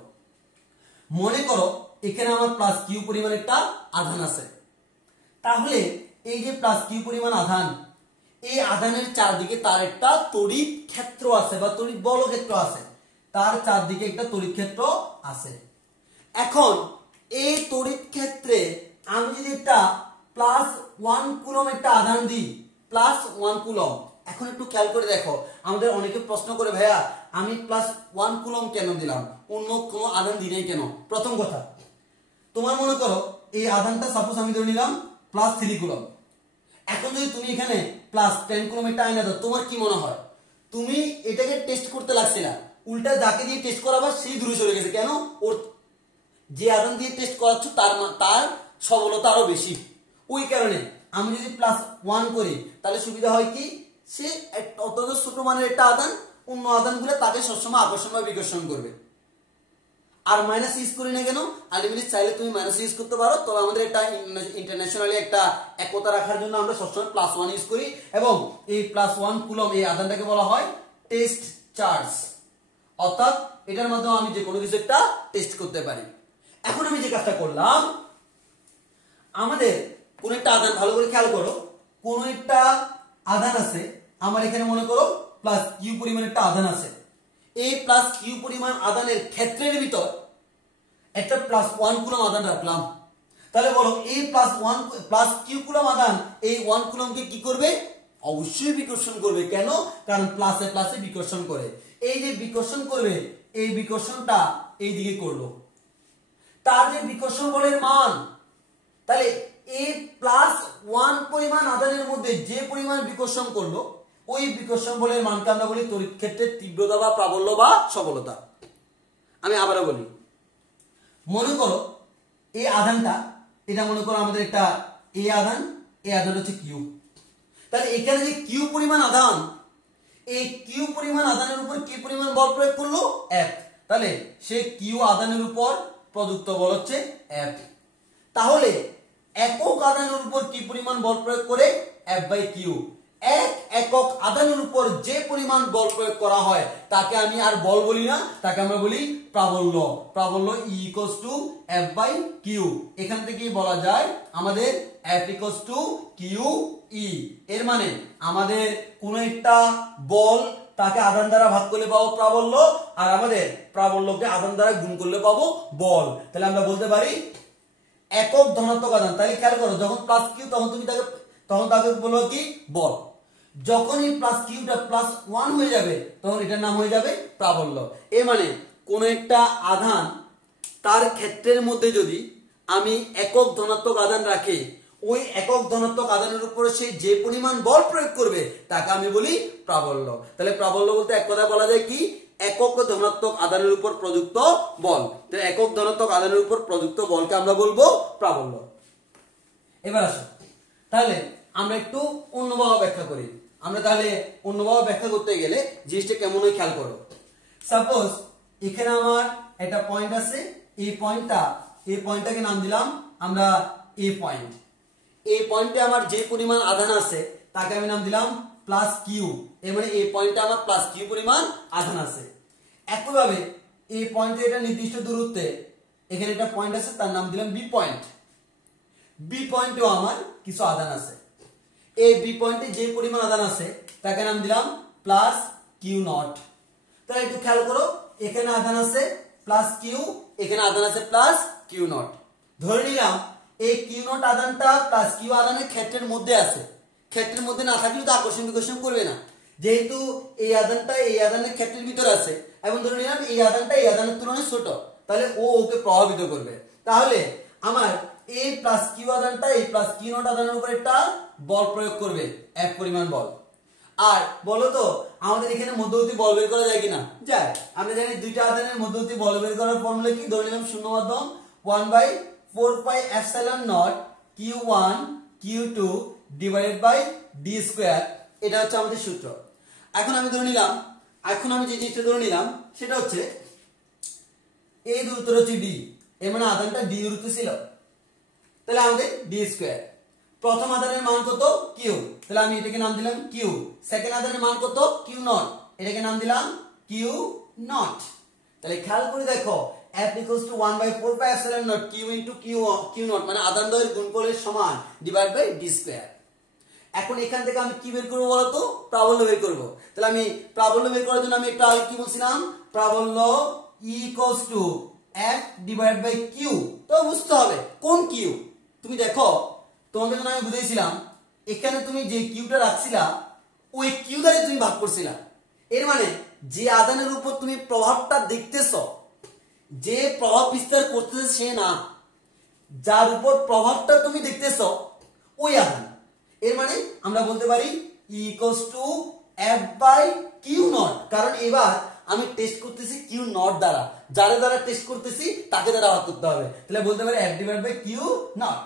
মনে করো এখানে আমার প্লাস কিউ পরিমাণ একটা আধান আছে, তাহলে এই যে প্লাস কিউ পরিমাণ আধান, এই আধানের চারদিকে তার একটা তড়িৎ ক্ষেত্র আছে বা তড়িৎ বল ক্ষেত্র আছে, তার চারদিকে একটা তড়িৎ ক্ষেত্র আছে। এখন এই তড়িৎ ক্ষেত্রে আমি যদি একটা +1 কুলম একটা আধান দিই, +1 কুলম, এখন একটু খেয়াল করে দেখো, আমাদের অনেকে প্রশ্ন করে ভাইয়া আমি +1 কুলম কেন দিলাম, অন্য কোনো আধান দিই নাই কেন? প্রথম কথা, তোমার মনে করো এই আধানটা সাপোজ আমি ধরে নিলাম +3 কুলম, এখন যদি তুমি এখানে +10 কুলম একটা আয়না দাও, তোমার কি মনে হয়? তুমি এটাকে টেস্ট করতে লাগছে না, উল্টা যাকে দিয়ে টেস্ট করাবা সেই দূরে চলে গেছে, কেন? ওর যে আধান দিয়ে টেস্ট করাচ্ছ তার সবলতা আরো বেশি। ওই কারণে আমি যদি +1 করি তাহলে সুবিধা হয় কি, সে অত্যন্ত ছোট মানের একটা আধান অন্য আধানগুলো তাকে সবসময় আকর্ষণ বা বিকর্ষণ করবে। আর মাইনাস ইউজ করি না কেন? আলটিমেটলি চাইলে তুমি মাইনাস ইউজ করতে পারো, তবে আমাদের এটা ইন্টারন্যাশনালি একটা একতা রাখার জন্য আমরা সবসময় +1 ইউজ করি, এবং এই +1 কুলম এই আধানটাকে বলা হয় টেস্ট চার্জ, অর্থাৎ এটার মাধ্যমে আমি যে কোনো কিছু একটা টেস্ট করতে পারি। এখন আমি যে কাজটা করলাম, আমাদের কোন একটা আধান, ভালো করে খেয়াল করো, কোন একটা আধান আছে আমার এখানে, মনে করো প্লাস কিউ পরিমাণ একটা আধান আছে, এই প্লাস কিউ পরিমাণ আধানের ক্ষেত্রের ভিতর একটা +1 কুলম আধান রাখলাম, তাহলে বলো এই প্লাস কিউ কুলম আধান এই 1 কুলমকে কি করবে? অবশ্যই বিকর্ষণ করবে। কেন? কারণ প্লাসে প্লাসে বিকর্ষণ করে, এই যে বিকর্ষণ করবে, এই বিকর্ষণটা এই দিকে করলো, তার যে বিকর্ষণ বলের মান, তাহলে এই +1 পরিমাণ আধানের মধ্যে যে পরিমাণ বিকর্ষণ করলো, ওই বিকর্ষণ বলের মানকে আমরা বলি তড়িৎ ক্ষেত্রের তীব্রতা বা প্রাবল্য বা সবলতা। আমি আবারও বলি, মনে করো এই আধানটা, এটা মনে করো আমাদের একটা এই আধান হচ্ছে কিউ, তাহলে এখানে যে কিউ পরিমাণ আধান, এই কিউ পরিমাণ আধানের উপর কি পরিমাণ বল প্রয়োগ করলো? F, তাহলে সে কিউ আধানের উপর প্রযুক্ত বল হচ্ছে F। তাহলে একক আধানের উপর কি পরিমাণ বল প্রয়োগ করে? F/Q। এক একক আধানের উপর যে পরিমাণ বল প্রয়োগ করা হয় তাকে আমি আর বল বলি না, তাকে আমরা বলি প্রাবল্য। প্রাবল্য E = F/Q। এখান থেকেই বলা যায় আমাদের F = QE। এর মানে আমাদের কোন একটা বল তাকে আধান দ্বারা ভাগ করলে পাবো প্রাবল্য, আর আমাদের প্রাবল্যকে আধান দ্বারা গুণ করলে পাবো বল। তাহলে আমরা বলতে পারি একক ধনাত্মক আধান, তাহলে খেয়াল করো, যখন +Q তখন তাকে বলবো কি? বল। যখন এই +Qটা +1 হয়ে যাবে তখন এটার নাম হয়ে যাবে প্রাবল্য। এর মানে কোন একটা আধান তার ক্ষেত্রের মধ্যে যদি আমি একক ধনাত্মক আধান রাখি, ওই একক ধনাত্মক আধানের উপরে সে যে পরিমাণ বল প্রয়োগ করবে তাকে আমি বলি প্রাবল্য। তাহলে প্রাবল্য বলতে এক কথা বলা যায় কি? একক ধনাত্মক আধানের উপর প্রযুক্ত বল। তাহলে একক ধনাত্মক আধানের উপর প্রযুক্ত বলকে আমরা বলবো প্রাবল্য। এবার আসো, তাহলে আমরা একটু অন্যভাবে ব্যাখ্যা করি। আমরা তাহলে অন্যভাবে ব্যাখ্যা করতে গেলে জিনিসটা কেমন হয় খেয়াল করো। সাপোজ এখানে আমার একটা পয়েন্ট আছে, এই পয়েন্টটাকে নাম দিলাম আমরা এ পয়েন্ট। এই পয়েন্টে আমার যে পরিমাণ আধান আছে তাকে আমি নাম দিলাম +Q। এর মানে এই পয়েন্টে আমার +Q পরিমাণ আধান আছে। একইভাবে এই পয়েন্টে এটা নির্দিষ্ট দূরত্বে এখানে একটা পয়েন্ট আছে, তার নাম দিলাম বি পয়েন্ট। বি পয়েন্টেও আমার কিছু আধান আছে, এই বি পয়েন্টে যে পরিমাণ আধান আছে তাকে নাম দিলাম +Q0। তাহলে একটু খেয়াল করো, এখানে আধান আছে +Q, এখানে আধান আছে +Q0। ধরে নিলাম এই Q0 আধানটা +Q আধানের ক্ষেত্রের মধ্যে আছে, ক্ষেত্রের মধ্যে না থাকলে তো আকর্ষণ বিকর্ষণ করবে না, যেহেতু এই আধানটা এই আধানের ক্ষেত্রের ভিতরে আছে, এবং ধরে নিলাম এই আধানটা এই আধানের তুলনায় ছোট, তাহলে ও ওকে প্রভাবিত করবে। তাহলে আমার এই +Q আধানটা এই +Q0 আধানের উপর একটা বল প্রয়োগ করবে, এক পরিমাণ বল। আর বলো তো আমাদের এখানে মধ্যবর্তী বল বের করা যায় কিনা? যায়। আমরা জানি দুইটা আধানের মধ্যবর্তী বল বের করার ফর্মুলা কি? ধরে নিলাম শূন্য মাধ্যম 1/4πε0 Q1 Q2 /d²। এটা হচ্ছে আমাদের সূত্র। এখন আমি ধরে নিলাম, এখন আমি যে জিনিসটা ধরে নিলাম সেটা হচ্ছে এই দূরত্ব হচ্ছে d, এর মানে আধানটা d দূরত্ব ছিল। তাহলে আমাদের ডি স্কয়ার। প্রথম আধানের মান কত কিউ, তাহলে আমি এটাকে নাম দিলাম কিউ। সেকেন্ড আধানের মান কত কিউ নট, এটাকে নাম দিলাম কিউ নট। তাহলে খেয়াল করে দেখো F equals to 1/4 pi epsilon naught Q into Q naught মানে আধান দ্বয়ের গুণফলের সমান ডিভাইড বাই ডি স্কয়ার। এখন এখান থেকে আমি কি বের করব বলো তো, প্রাবল্য বের করব। তাহলে আমি প্রাবল্য বের করার জন্য আমি একটু আগে কি বলছিলাম, প্রাবল্য E equals to F divided by Q। তো বুঝতে হবে কোন কিউ। তুমি দেখো তোমাদের জন্য আমি বুঝাইছিলাম এখানে তুমি যে কিউটা রাখছিলা ওই কিউ দ্বারা তুমি ভাগ করছিলা। এর মানে যে আধানের উপর তুমি প্রভাবটা দেখতেছো, যে প্রভাব বিস্তার করতেছে সে না, যার উপর প্রভাবটা তুমি দেখতেছো ওই আধান। এর মানে আমরা বলতে পারি E equals to F by Q naught, কারণ এবার আমি টেস্ট করতেছি কিউ নট দ্বারা, যারা দ্বারা টেস্ট করতেছি তাকে দ্বারা ভাগ করতে হবে। তাহলে বলতে পারি F divided by Q naught।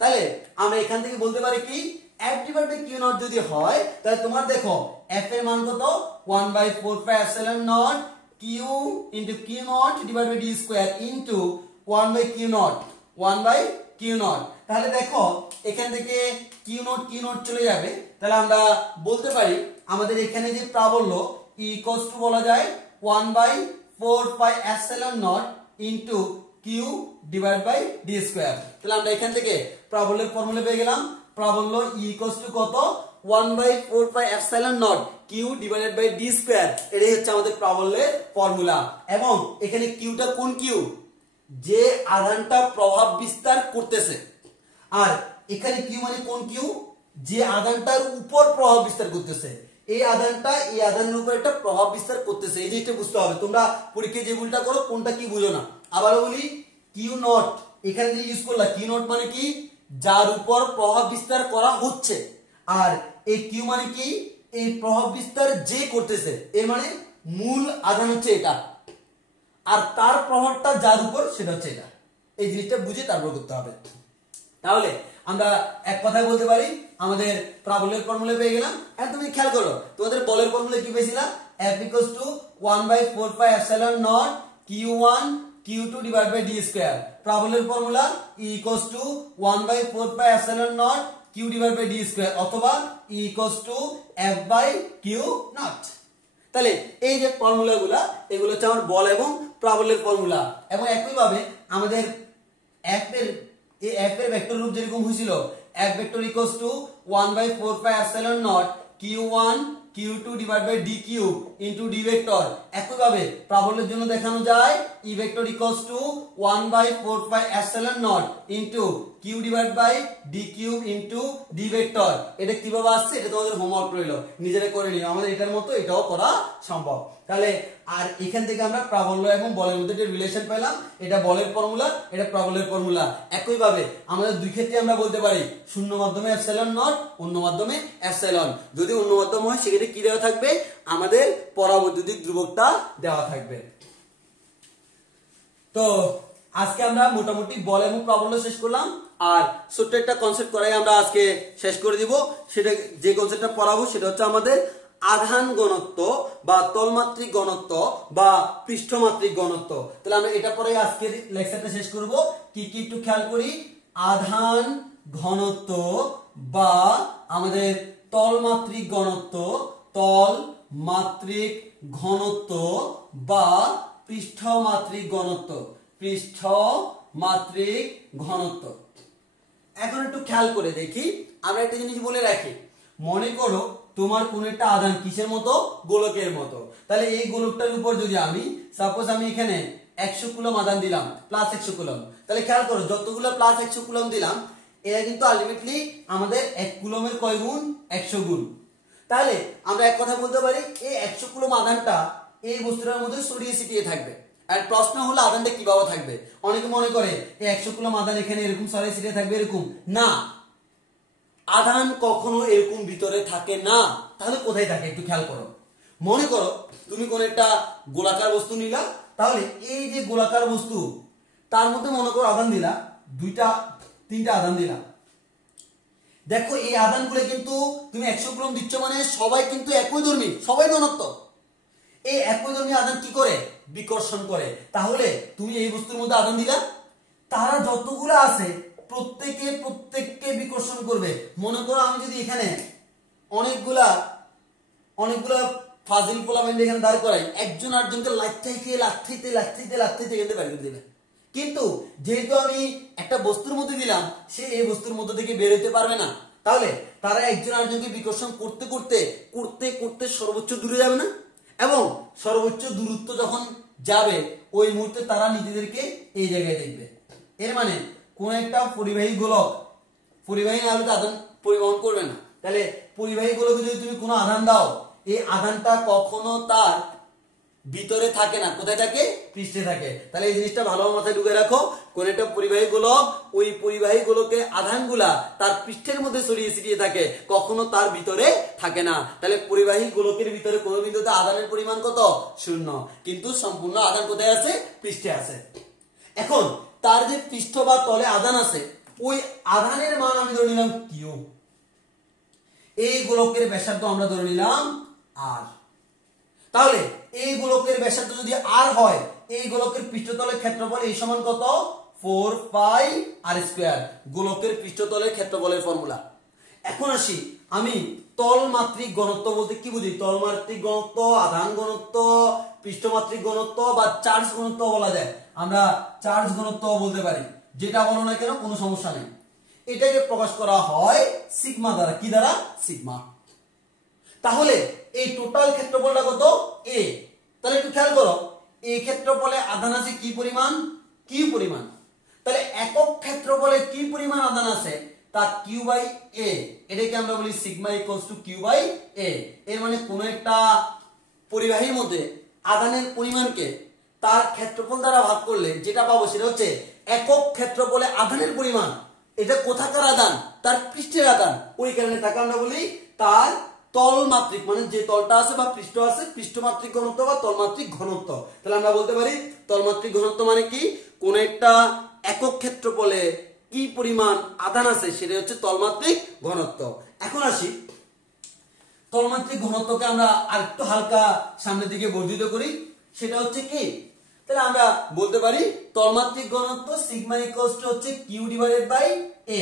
তাহলে আমরা এখান থেকে বলতে পারি কি F divided by Q naught যদি হয় তাহলে তোমার দেখো F এর মান কত 1/4 pi epsilon naught Q into Q naught divided by D square into 1 by Q naught 1 by Q naught। তাহলে দেখো এখান থেকে Q naught চলে যাবে। তাহলে আমরা বলতে পারি আমাদের এখানে যে প্রাবল্য E equals to বলা যায় 1/4 pi epsilon naught into Q divided by D square। তাহলে আমরা এখান থেকে প্রাবল্যের ফর্মুলা পেয়ে গেলাম। প্রাবল্য E equals to কত 1/4 pi epsilon naught Q divided by D square, এটাই হচ্ছে আমাদের প্রাবল্যের ফর্মুলা। এবং এখানে কিউটা কোন কিউ, যে আধানটা প্রভাব বিস্তার করতেছে। আর এখানে কিউ মানে কোন কিউ, যে আধানটার উপর প্রভাব বিস্তার করতেছে। এই আধানটা এই আধানের উপর একটা প্রভাব বিস্তার করতেছে, এই জিনিসটা বুঝতে হবে। তোমরা পরীক্ষায় যে ভুলটা করো কোনটা কি বুঝো না। আবারও বলি কিউ নট এখানে যে ইউজ করলা, কিউ নট মানে কি যার উপর প্রভাব বিস্তার করা হচ্ছে, আর এই কিউ মানে কি এই প্রভাব বিস্তার যে করতেছে। এর মানে মূল আধান হচ্ছে এটা, আর তার প্রভাবটা যার উপর সেটা হচ্ছে এটা। এই জিনিসটা বুঝে তারপর করতে হবে। তাহলে আমরা এক কথায় বলতে পারি আমাদের প্রাবল্যের ফর্মুলা পেয়ে গেলাম। আর তুমি খেয়াল করো তোমাদের বলের ফর্মুলা কি পেয়েছিলা, F equals to 1/4 pi epsilon naught Q1 Q2 divided by D square। প্রাবল্যের formula E equals to 1/4 pi epsilon naught Q divided by D square অথবা E equals to F by Q naught। তাহলে এই যে ফর্মুলাগুলা এগুলো হচ্ছে আমার বল এবং প্রাবল্যের formula. এবং একইভাবে আমাদের F এর ভেক্টর রূপ যেরকম হয়েছিল F vector equals to 1/4 pi epsilon naught Q1 Q2 divided by D cube into D vector। একইভাবে প্রাবল্যের জন্য দেখানো যায় E vector equals to 1/4 pi epsilon naught into Q divided by D cube into D vector। এটা কিভাবে আসছে এটা তোমাদের homework রইলো, নিজেরা করে নিও। আমাদের এটার মতো এটাও করা সম্ভব। তাহলে আর এখান থেকে আমরা প্রাবল্য এবং বলের মধ্যে একটা রিলেশন পেলাম, এটা বলের ফর্মুলা এটা প্রাবল্যের ফর্মুলা। একইভাবে আমাদের দুই ক্ষেত্রে আমরা বলতে পারি শূন্য মাধ্যমে এপসাইলন নট, অন্য মাধ্যমে এপসাইলন। যদি অন্য মাধ্যম হয় সেক্ষেত্রে কি দেওয়া থাকবে, আমাদের পরাবৈদ্যুতিক ধ্রুবকটা দেওয়া থাকবে। তো আজকে আমরা মোটামুটি বল এবং প্রাবল্য শেষ করলাম, আর ছোট্ট একটা কনসেপ্ট করাই আমরা আজকে শেষ করে দিব। সেটা যে কনসেপ্টটা পড়াবো সেটা হচ্ছে আমাদের আধান ঘনত্ব বা তলমাত্রিক ঘনত্ব বা পৃষ্ঠমাত্রিক ঘনত্ব। তাহলে আমরা এটা পরে আজকের লেকচারটা শেষ করব। কি কি একটু খেয়াল করি, আধান ঘনত্ব বা আমাদের তলমাত্রিক ঘনত্ব, তলমাত্রিক ঘনত্ব বা পৃষ্ঠমাত্রিক ঘনত্ব, পৃষ্ঠমাত্রিক ঘনত্ব। এখন একটু খেয়াল করে দেখি, আমরা একটা জিনিস বলে রাখি, মনে করো তোমার কোন একটা আধান কিসের মতো, গোলকের মতো। তাহলে এই গোলকটার উপর যদি আমি সাপোজ আমি এখানে 100 কুলম আধান দিলাম, প্লাস 100 কুলম, তাহলে খেয়াল করো যতগুলো প্লাস 100 কুলম দিলাম এরা কিন্তু আলটিমেটলি আমাদের 1 কুলমের কয় গুণ, 100 গুণ। তাহলে আমরা এক কথা বলতে পারি এই 100 কুলম আধানটা এই বস্তুটার মধ্যে ছড়িয়ে ছিটিয়ে থাকবে। আর প্রশ্ন হলো আধানটা কিভাবে থাকবে। অনেকে মনে করে এই 100 কুলম আধান এখানে এরকম ছড়িয়ে ছিটিয়ে থাকবে, এরকম না, আধান কখনো এরকম ভিতরে থাকে না। তাহলে কোথায় থাকে একটু খেয়াল করো। মনে করো তুমি কোন একটা গোলাকার বস্তু নিলা, তাহলে এই যে গোলাকার বস্তু তার মধ্যে মনে করো আধান দিলা, 2টা 3টা আধান দিলা। দেখো এই আধানগুলো কিন্তু তুমি 100 কুলম দিচ্ছ মানে সবাই কিন্তু একইধর্মী, সবাই ধনাত্মক। এই একইধর্মী আধান কি করে, বিকর্ষণ করে। তাহলে তুমি এই বস্তুর মধ্যে আধান দিলা, তারা যতগুলো আছে প্রত্যেককে বিকর্ষণ করবে। মনে করো আমি যদি এখানে অনেকগুলা ফাজিল পোলাপাইন এখানে দাঁড় করাই, একজন আরেকজনকে লাগতে এখানে বের করে দেবে। কিন্তু যেহেতু আমি একটা বস্তুর মধ্যে দিলাম, সে এই বস্তুর মধ্যে থেকে বের হতে পারবে না। তাহলে তারা একজন আরেকজনকে বিকর্ষণ করতে করতে সর্বোচ্চ দূরে যাবে না, এবং সর্বোচ্চ দূরত্ব যখন যাবে ওই মুহূর্তে তারা নিজেদেরকে এই জায়গায় দেখবে। এর মানে কোন একটা পরিবাহী গোলক পরিবাহী আলোতে আধান পরিবহন করবে না। তাহলে পরিবাহী গোলকে যদি তুমি কোনো আধান দাও, এই আধানটা কখনো তার ভিতরে থাকে না, কোথায় থাকে? পৃষ্ঠে থাকে। তাহলে এই জিনিসটা ভালোভাবে মাথায় ঢুকে রাখো। কোন একটা পরিবাহী গোলক, ওই পরিবাহী গোলকের আধানগুলা তার পৃষ্ঠের মধ্যে ছড়িয়ে ছিটিয়ে থাকে, কখনো তার ভিতরে থাকে না। তাহলে পরিবাহী গোলকের ভিতরে কোনো বিন্দুতে আধানের পরিমাণ কত? 0। কিন্তু সম্পূর্ণ আধান কোথায় আছে? পৃষ্ঠে আছে। এখন তার যে পৃষ্ঠ বা তলে আধান আছে, ওই আধানের মান আমি ধরে নিলাম কিউ। এই গোলকের ব্যাসার্ধ আমরা ধরে নিলাম আর। তাহলে এই গোলকের ব্যাসার্ধ যদি আর হয়, এই গোলকের পৃষ্ঠতলের ক্ষেত্রফল এই সমান কত? 4 পাই আর স্কয়ার। গোলকের পৃষ্ঠতলের ক্ষেত্রফলের ফর্মুলা। এখন আসি, আমি তলমাত্রিক ঘনত্ব বলতে কি বুঝি? তলমাত্রিক ঘনত্ব, আধান ঘনত্ব, পৃষ্ঠমাত্রিক ঘনত্ব বা চার্জ ঘনত্ব বলা যায়। আমরা চার্জ ঘনত্ব বলতে পারি, যেটা বলো না কেন কোনো সমস্যা নেই। এটাকে প্রকাশ করা হয় সিগমা দ্বারা। কি দ্বারা? সিগমা। তাহলে এই টোটাল ক্ষেত্রফলটা কত? এ। তাহলে একটু খেয়াল করো, এই ক্ষেত্রফলে আধান আছে কি পরিমাণ? কিউ পরিমাণ। তাহলে একক ক্ষেত্রফলে কি পরিমাণ আধান আছে? তা কিউ বাই এ। এটাকে আমরা বলি sigma equals to Q by A. এর মানে কোন একটা পরিবাহীর মধ্যে আধানের পরিমাণকে তার ক্ষেত্রফল দ্বারা ভাগ করলে যেটা পাবো সেটা হচ্ছে একক ক্ষেত্রফলে আধানের পরিমাণ। এটা কোথাকার আধান? তার পৃষ্ঠের আধান। ওই কারণে তাকে আমরা বলি তার তলমাত্রিক, মানে যে তলটা আছে বা পৃষ্ঠ আছে, পৃষ্ঠমাত্রিক ঘনত্ব বা তলমাত্রিক ঘনত্ব। তাহলে আমরা বলতে পারি তলমাত্রিক ঘনত্ব মানে কি? কোন একটা একক ক্ষেত্রফলে কি পরিমাণ আধান আছে সেটা হচ্ছে তলমাত্রিক ঘনত্ব। এখন আসি, তলমাত্রিক ঘনত্বকে আমরা আরেকটু হালকা সামনের দিকে বর্ধিত করি। সেটা হচ্ছে কি? তাহলে আমরা বলতে পারি তলমাত্রিক ঘনত্ব সিগমা ইকুয়ালস টু হচ্ছে কিউ ডিভাইডেড বাই এ।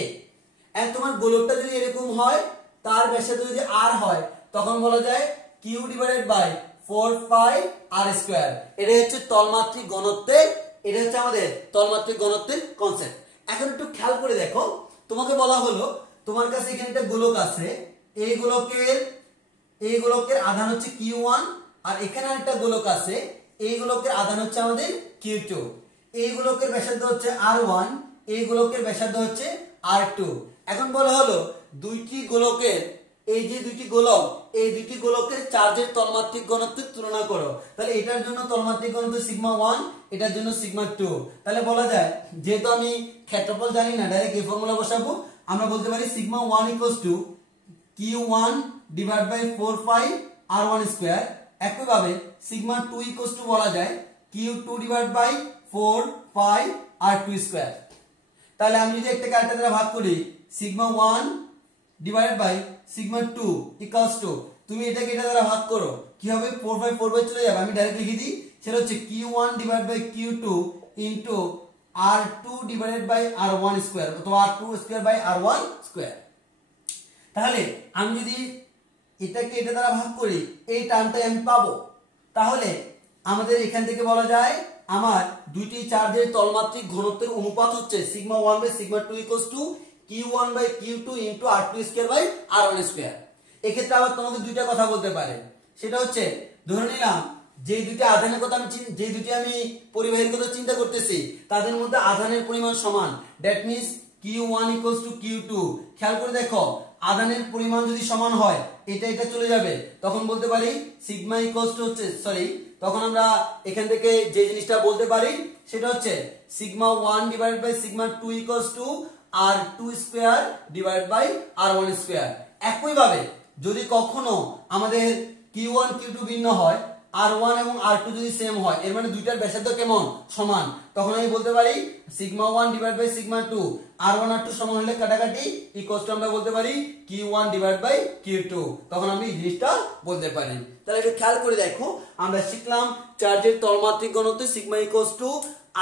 আর তোমার গোলকটা যদি এরকম হয়, তার ব্যাসার্ধ যদি আর হয়, তখন বলা যায় Q divided by 4 pi R square. এটা হচ্ছে তলমাত্রিক ঘনত্বের, এটা হচ্ছে আমাদের তলমাত্রিক ঘনত্বের কনসেপ্ট। এখন একটু খেয়াল করে দেখো, তোমাকে বলা হলো তোমার কাছে এখানে একটা গোলক আছে, এই গোলকের আধান হচ্ছে Q1, আর এখানে একটা গোলক আছে, এই গোলকের আধান হচ্ছে আমাদের Q2। এই গোলকের ব্যাসার্ধ হচ্ছে R1, এই গোলকের ব্যাসার্ধ হচ্ছে R2। এখন বলা হলো দুইটি গোলকের, এই যে দুইটি গোলক, এই দুইটি গোলকের চার্জের তলমাত্রিক ঘনত্বের তুলনা করো। তাহলে এটার জন্য তলমাত্রিক ঘনত্ব সিগমা 1, এটার জন্য সিগমা 2। তাহলে বলা যায়, যেহেতু আমি ক্ষেত্রফল জানি না, ডাইরেক্ট এই ফর্মুলা বসাবো। আমরা বলতে পারি sigma 1 equals to Q1 divide by 4 pi R1 square. একইভাবে সিগমা 2 ইকুয়ালস টু বলা যায় Q2 divide by 4 pi R2 square. তাহলে আমি যদি একটা আরেকটা দ্বারা ভাগ করি, sigma 1 divided by sigma 2 equals to, তুমি এটাকে এটা দ্বারা ভাগ করো, কি হবে? 4 বাই 4 বাই চলে যাবে। আমি ডাইরেক্ট লিখে দিই, সেটা হচ্ছে Q1 divide by Q2 into R2 divided by R1 square, অথবা R2 square by R1 square. তাহলে আমি যদি এটাকে এটা দ্বারা ভাগ করি, এই টার্মটাই আমি পাবো। তাহলে আমাদের এখান থেকে বলা যায় আমার দুইটি চার্জের তলমাত্রিক ঘনত্বের অনুপাত হচ্ছে sigma 1 by sigma 2 equals to Q1 by Q2 into R2 square by R1 square. এক্ষেত্রে আবার তোমাকে দুইটা কথা বলতে পারে, সেটা হচ্ছে ধরে নিলাম যে দুইটা আধানের কথা যে দুইটি আমি পরিবাহীর কথা চিন্তা করতেছি, তাদের মধ্যে আধানের পরিমাণ সমান। That means Q1 equals to Q2। খেয়াল করে দেখো, আধানের পরিমাণ যদি সমান হয়, এটা চলে যাবে, তখন বলতে পারি সিগমা ইকুয়ালস টু হচ্ছে, তখন আমরা এখান থেকে যে জিনিসটা বলতে পারি সেটা হচ্ছে sigma 1 divided by sigma 2 equals to R2 square divided by R1 square. একইভাবে যদি কখনো আমাদের Q1 Q2 ভিন্ন হয়, R1 এবং R2 যদি সেম হয়, এর মানে দুইটার ব্যাসার্ধ কেমন? সমান, তখন আমি বলতে পারি sigma 1 divide by sigma 2, R1 R2 সমান হলে কাটাকাটি ইকুয়ালস টু আমরা বলতে পারি Q1 ডিভাইড বাই Q2। তখন আমি এই জিনিসটা বলতে পারি। তাহলে একটু খেয়াল করে দেখো, আমরা শিখলাম চার্জের তলমাত্রিক ঘনত্ব সিগমা ইকুয়ালস টু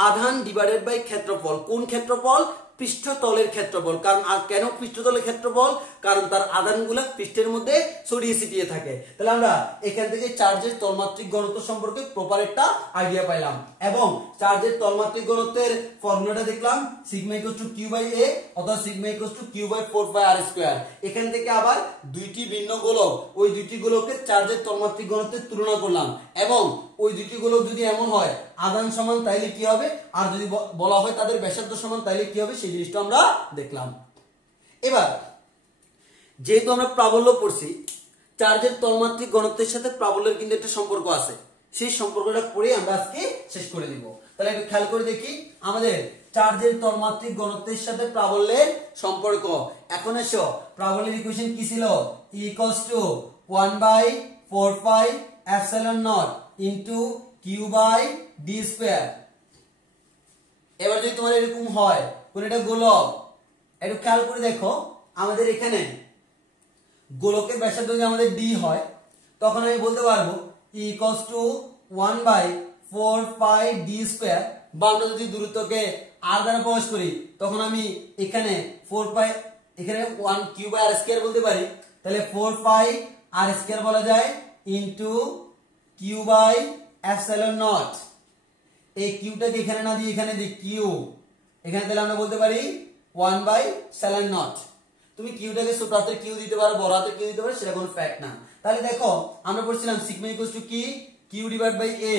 আধান ডিভাইডেড বাই ক্ষেত্রফল। কোন ক্ষেত্রফল? পৃষ্ঠতলের ক্ষেত্রফল। কারণ আর কেন পৃষ্ঠতলের ক্ষেত্রফল? কারণ তার আধানগুলো পৃষ্ঠের মধ্যে ছড়িয়ে ছিটিয়ে থাকে। তাহলে আমরা এখান থেকে চার্জের তলমাত্রিক ঘনত্ব সম্পর্কে প্রপার একটা আইডিয়া পাইলাম এবং চার্জের তলমাত্রিক ঘনত্বের ফর্মুলাটা দেখলাম sigma equals to Q by A অথবা sigma equals to Q by 4 pi R square. এখান থেকে আবার দুইটি ভিন্ন গোলক, ওই দুইটি গোলকের চার্জের তলমাত্রিক ঘনত্বের তুলনা করলাম এবং ওই দুইটি গোলক যদি এমন হয় আধান সমান তাইলে কি হবে, আর যদি বলা হয় তাদের ব্যাসার্ধ সমান তাইলে কি হবে, সেই জিনিসটা আমরা দেখলাম। এবার যেহেতু আমরা প্রাবল্য পড়ছি, চার্জের তলমাত্রিক ঘনত্বের সাথে প্রাবল্যের কিন্তু একটা সম্পর্ক আছে, সেই সম্পর্কটা পড়ে আমরা আজকে শেষ করে দিব। তাহলে একটু খেয়াল করে দেখি আমাদের চার্জের তলমাত্রিক ঘনত্বের সাথে প্রাবল্যের সম্পর্ক। এখন এসো, প্রাবল্যের ইকুয়েশন কি ছিল? E equals to 1/4 pi epsilon naught into q by d square। এবার যদি তোমার এরকম হয় কোন একটা গোলক, একটু খেয়াল করে দেখো আমাদের এখানে গোলকের ব্যাসার্ধ যদি আমাদের d হয় তখন আমি বলতে পারবো E equals to 1/4 pi d square, বা আমরা যদি দূরত্বকে r দ্বারা প্রকাশ করি তখন আমি এখানে 4 পাই, এখানে 1 q বাই r স্কয়ার বলতে পারি। তাহলে 4 পাই r স্কয়ার বলা যায় into q by epsilon naught. এই কিউটাকে এখানে না দিয়ে এখানে দিই কিউ, এখানে তাহলে আমরা বলতে পারি 1 বাই সেলন নট। তুমি কিউটাকে ছোট হাতের কিউ দিতে পারো, বড় হাতের কিউ দিতে পারো, সেটা কোনো ফ্যাক্ট না। তাহলে দেখো আমরা পড়ছিলাম সিগমা ইকুয়ালস টু কি Q divide by A,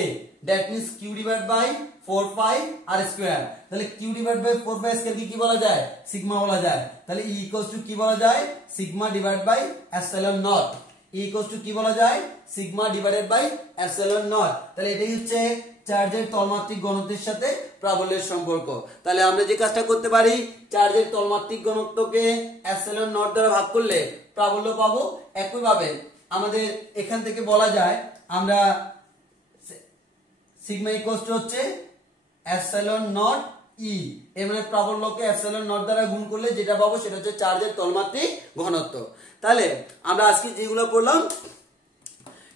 that means Q divide by 4 pi R square. তাহলে Q divide by 4 pi square কি বলা যায়? সিগমা বলা যায়। তাহলে ই ইকুয়ালস টু কি বলা যায়? Sigma divide by epsilon naught. E equals to কি বলা যায়? Sigma divided by epsilon naught. তাহলে এটাই হচ্ছে চার্জের তলমাত্রিক ঘনত্বের সাথে প্রাবল্যের সম্পর্ক। তাহলে আমরা যে কাজটা করতে পারি, চার্জের তলমাত্রিক ঘনত্বকে এপসিলন নট দ্বারা ভাগ করলে প্রাবল্য পাবো। একইভাবে আমাদের এখান থেকে বলা যায় আমরা সিগমা ইকুয়ালস টু হচ্ছে এপসিলন নট ই, এর মানে প্রাবল্যকে এপসিলন নট দ্বারা গুণ করলে যেটা পাবো সেটা হচ্ছে চার্জের তলমাত্রিক ঘনত্ব। তাহলে আমরা আজকে যেগুলো পড়লাম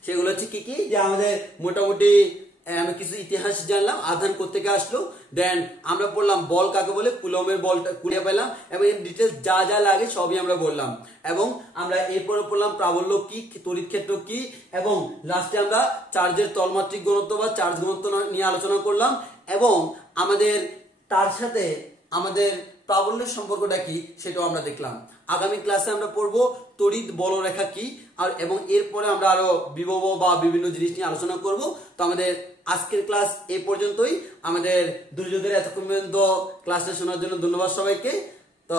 সেগুলো হচ্ছে কি কি, যে আমাদের মোটামুটি আমি কিছু ইতিহাস জানলাম, আধান কোত্থেকে আসলো, দেন আমরা পড়লাম বল কাকে বলে, কুলম্বের বলটা কুড়িয়ে পেলাম এবং এর ডিটেলস যা যা লাগে সবই আমরা বললাম। এবং আমরা এরপরে পড়লাম প্রাবল্য কি, তড়িৎ ক্ষেত্র কি, এবং লাস্টে আমরা চার্জের তলমাত্রিক ঘনত্ব বা চার্জ ঘনত্ব নিয়ে আলোচনা করলাম এবং আমাদের তার সাথে আমাদের প্রাবল্যের সম্পর্কটা কি সেটাও আমরা দেখলাম। আগামী ক্লাসে আমরা পড়বো তড়িৎ বলরেখা কি, আর এবং এরপরে আমরা আরো বিভব বা বিভিন্ন জিনিস নিয়ে আলোচনা করব। তো আমাদের আজকের ক্লাস এই পর্যন্তই। আমাদের দুর্যোগের এতক্ষণ পর্যন্ত ক্লাসটা শোনার জন্য ধন্যবাদ সবাইকে। তো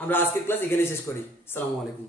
আমরা আজকের ক্লাস এখানে শেষ করি। আসসালামু আলাইকুম।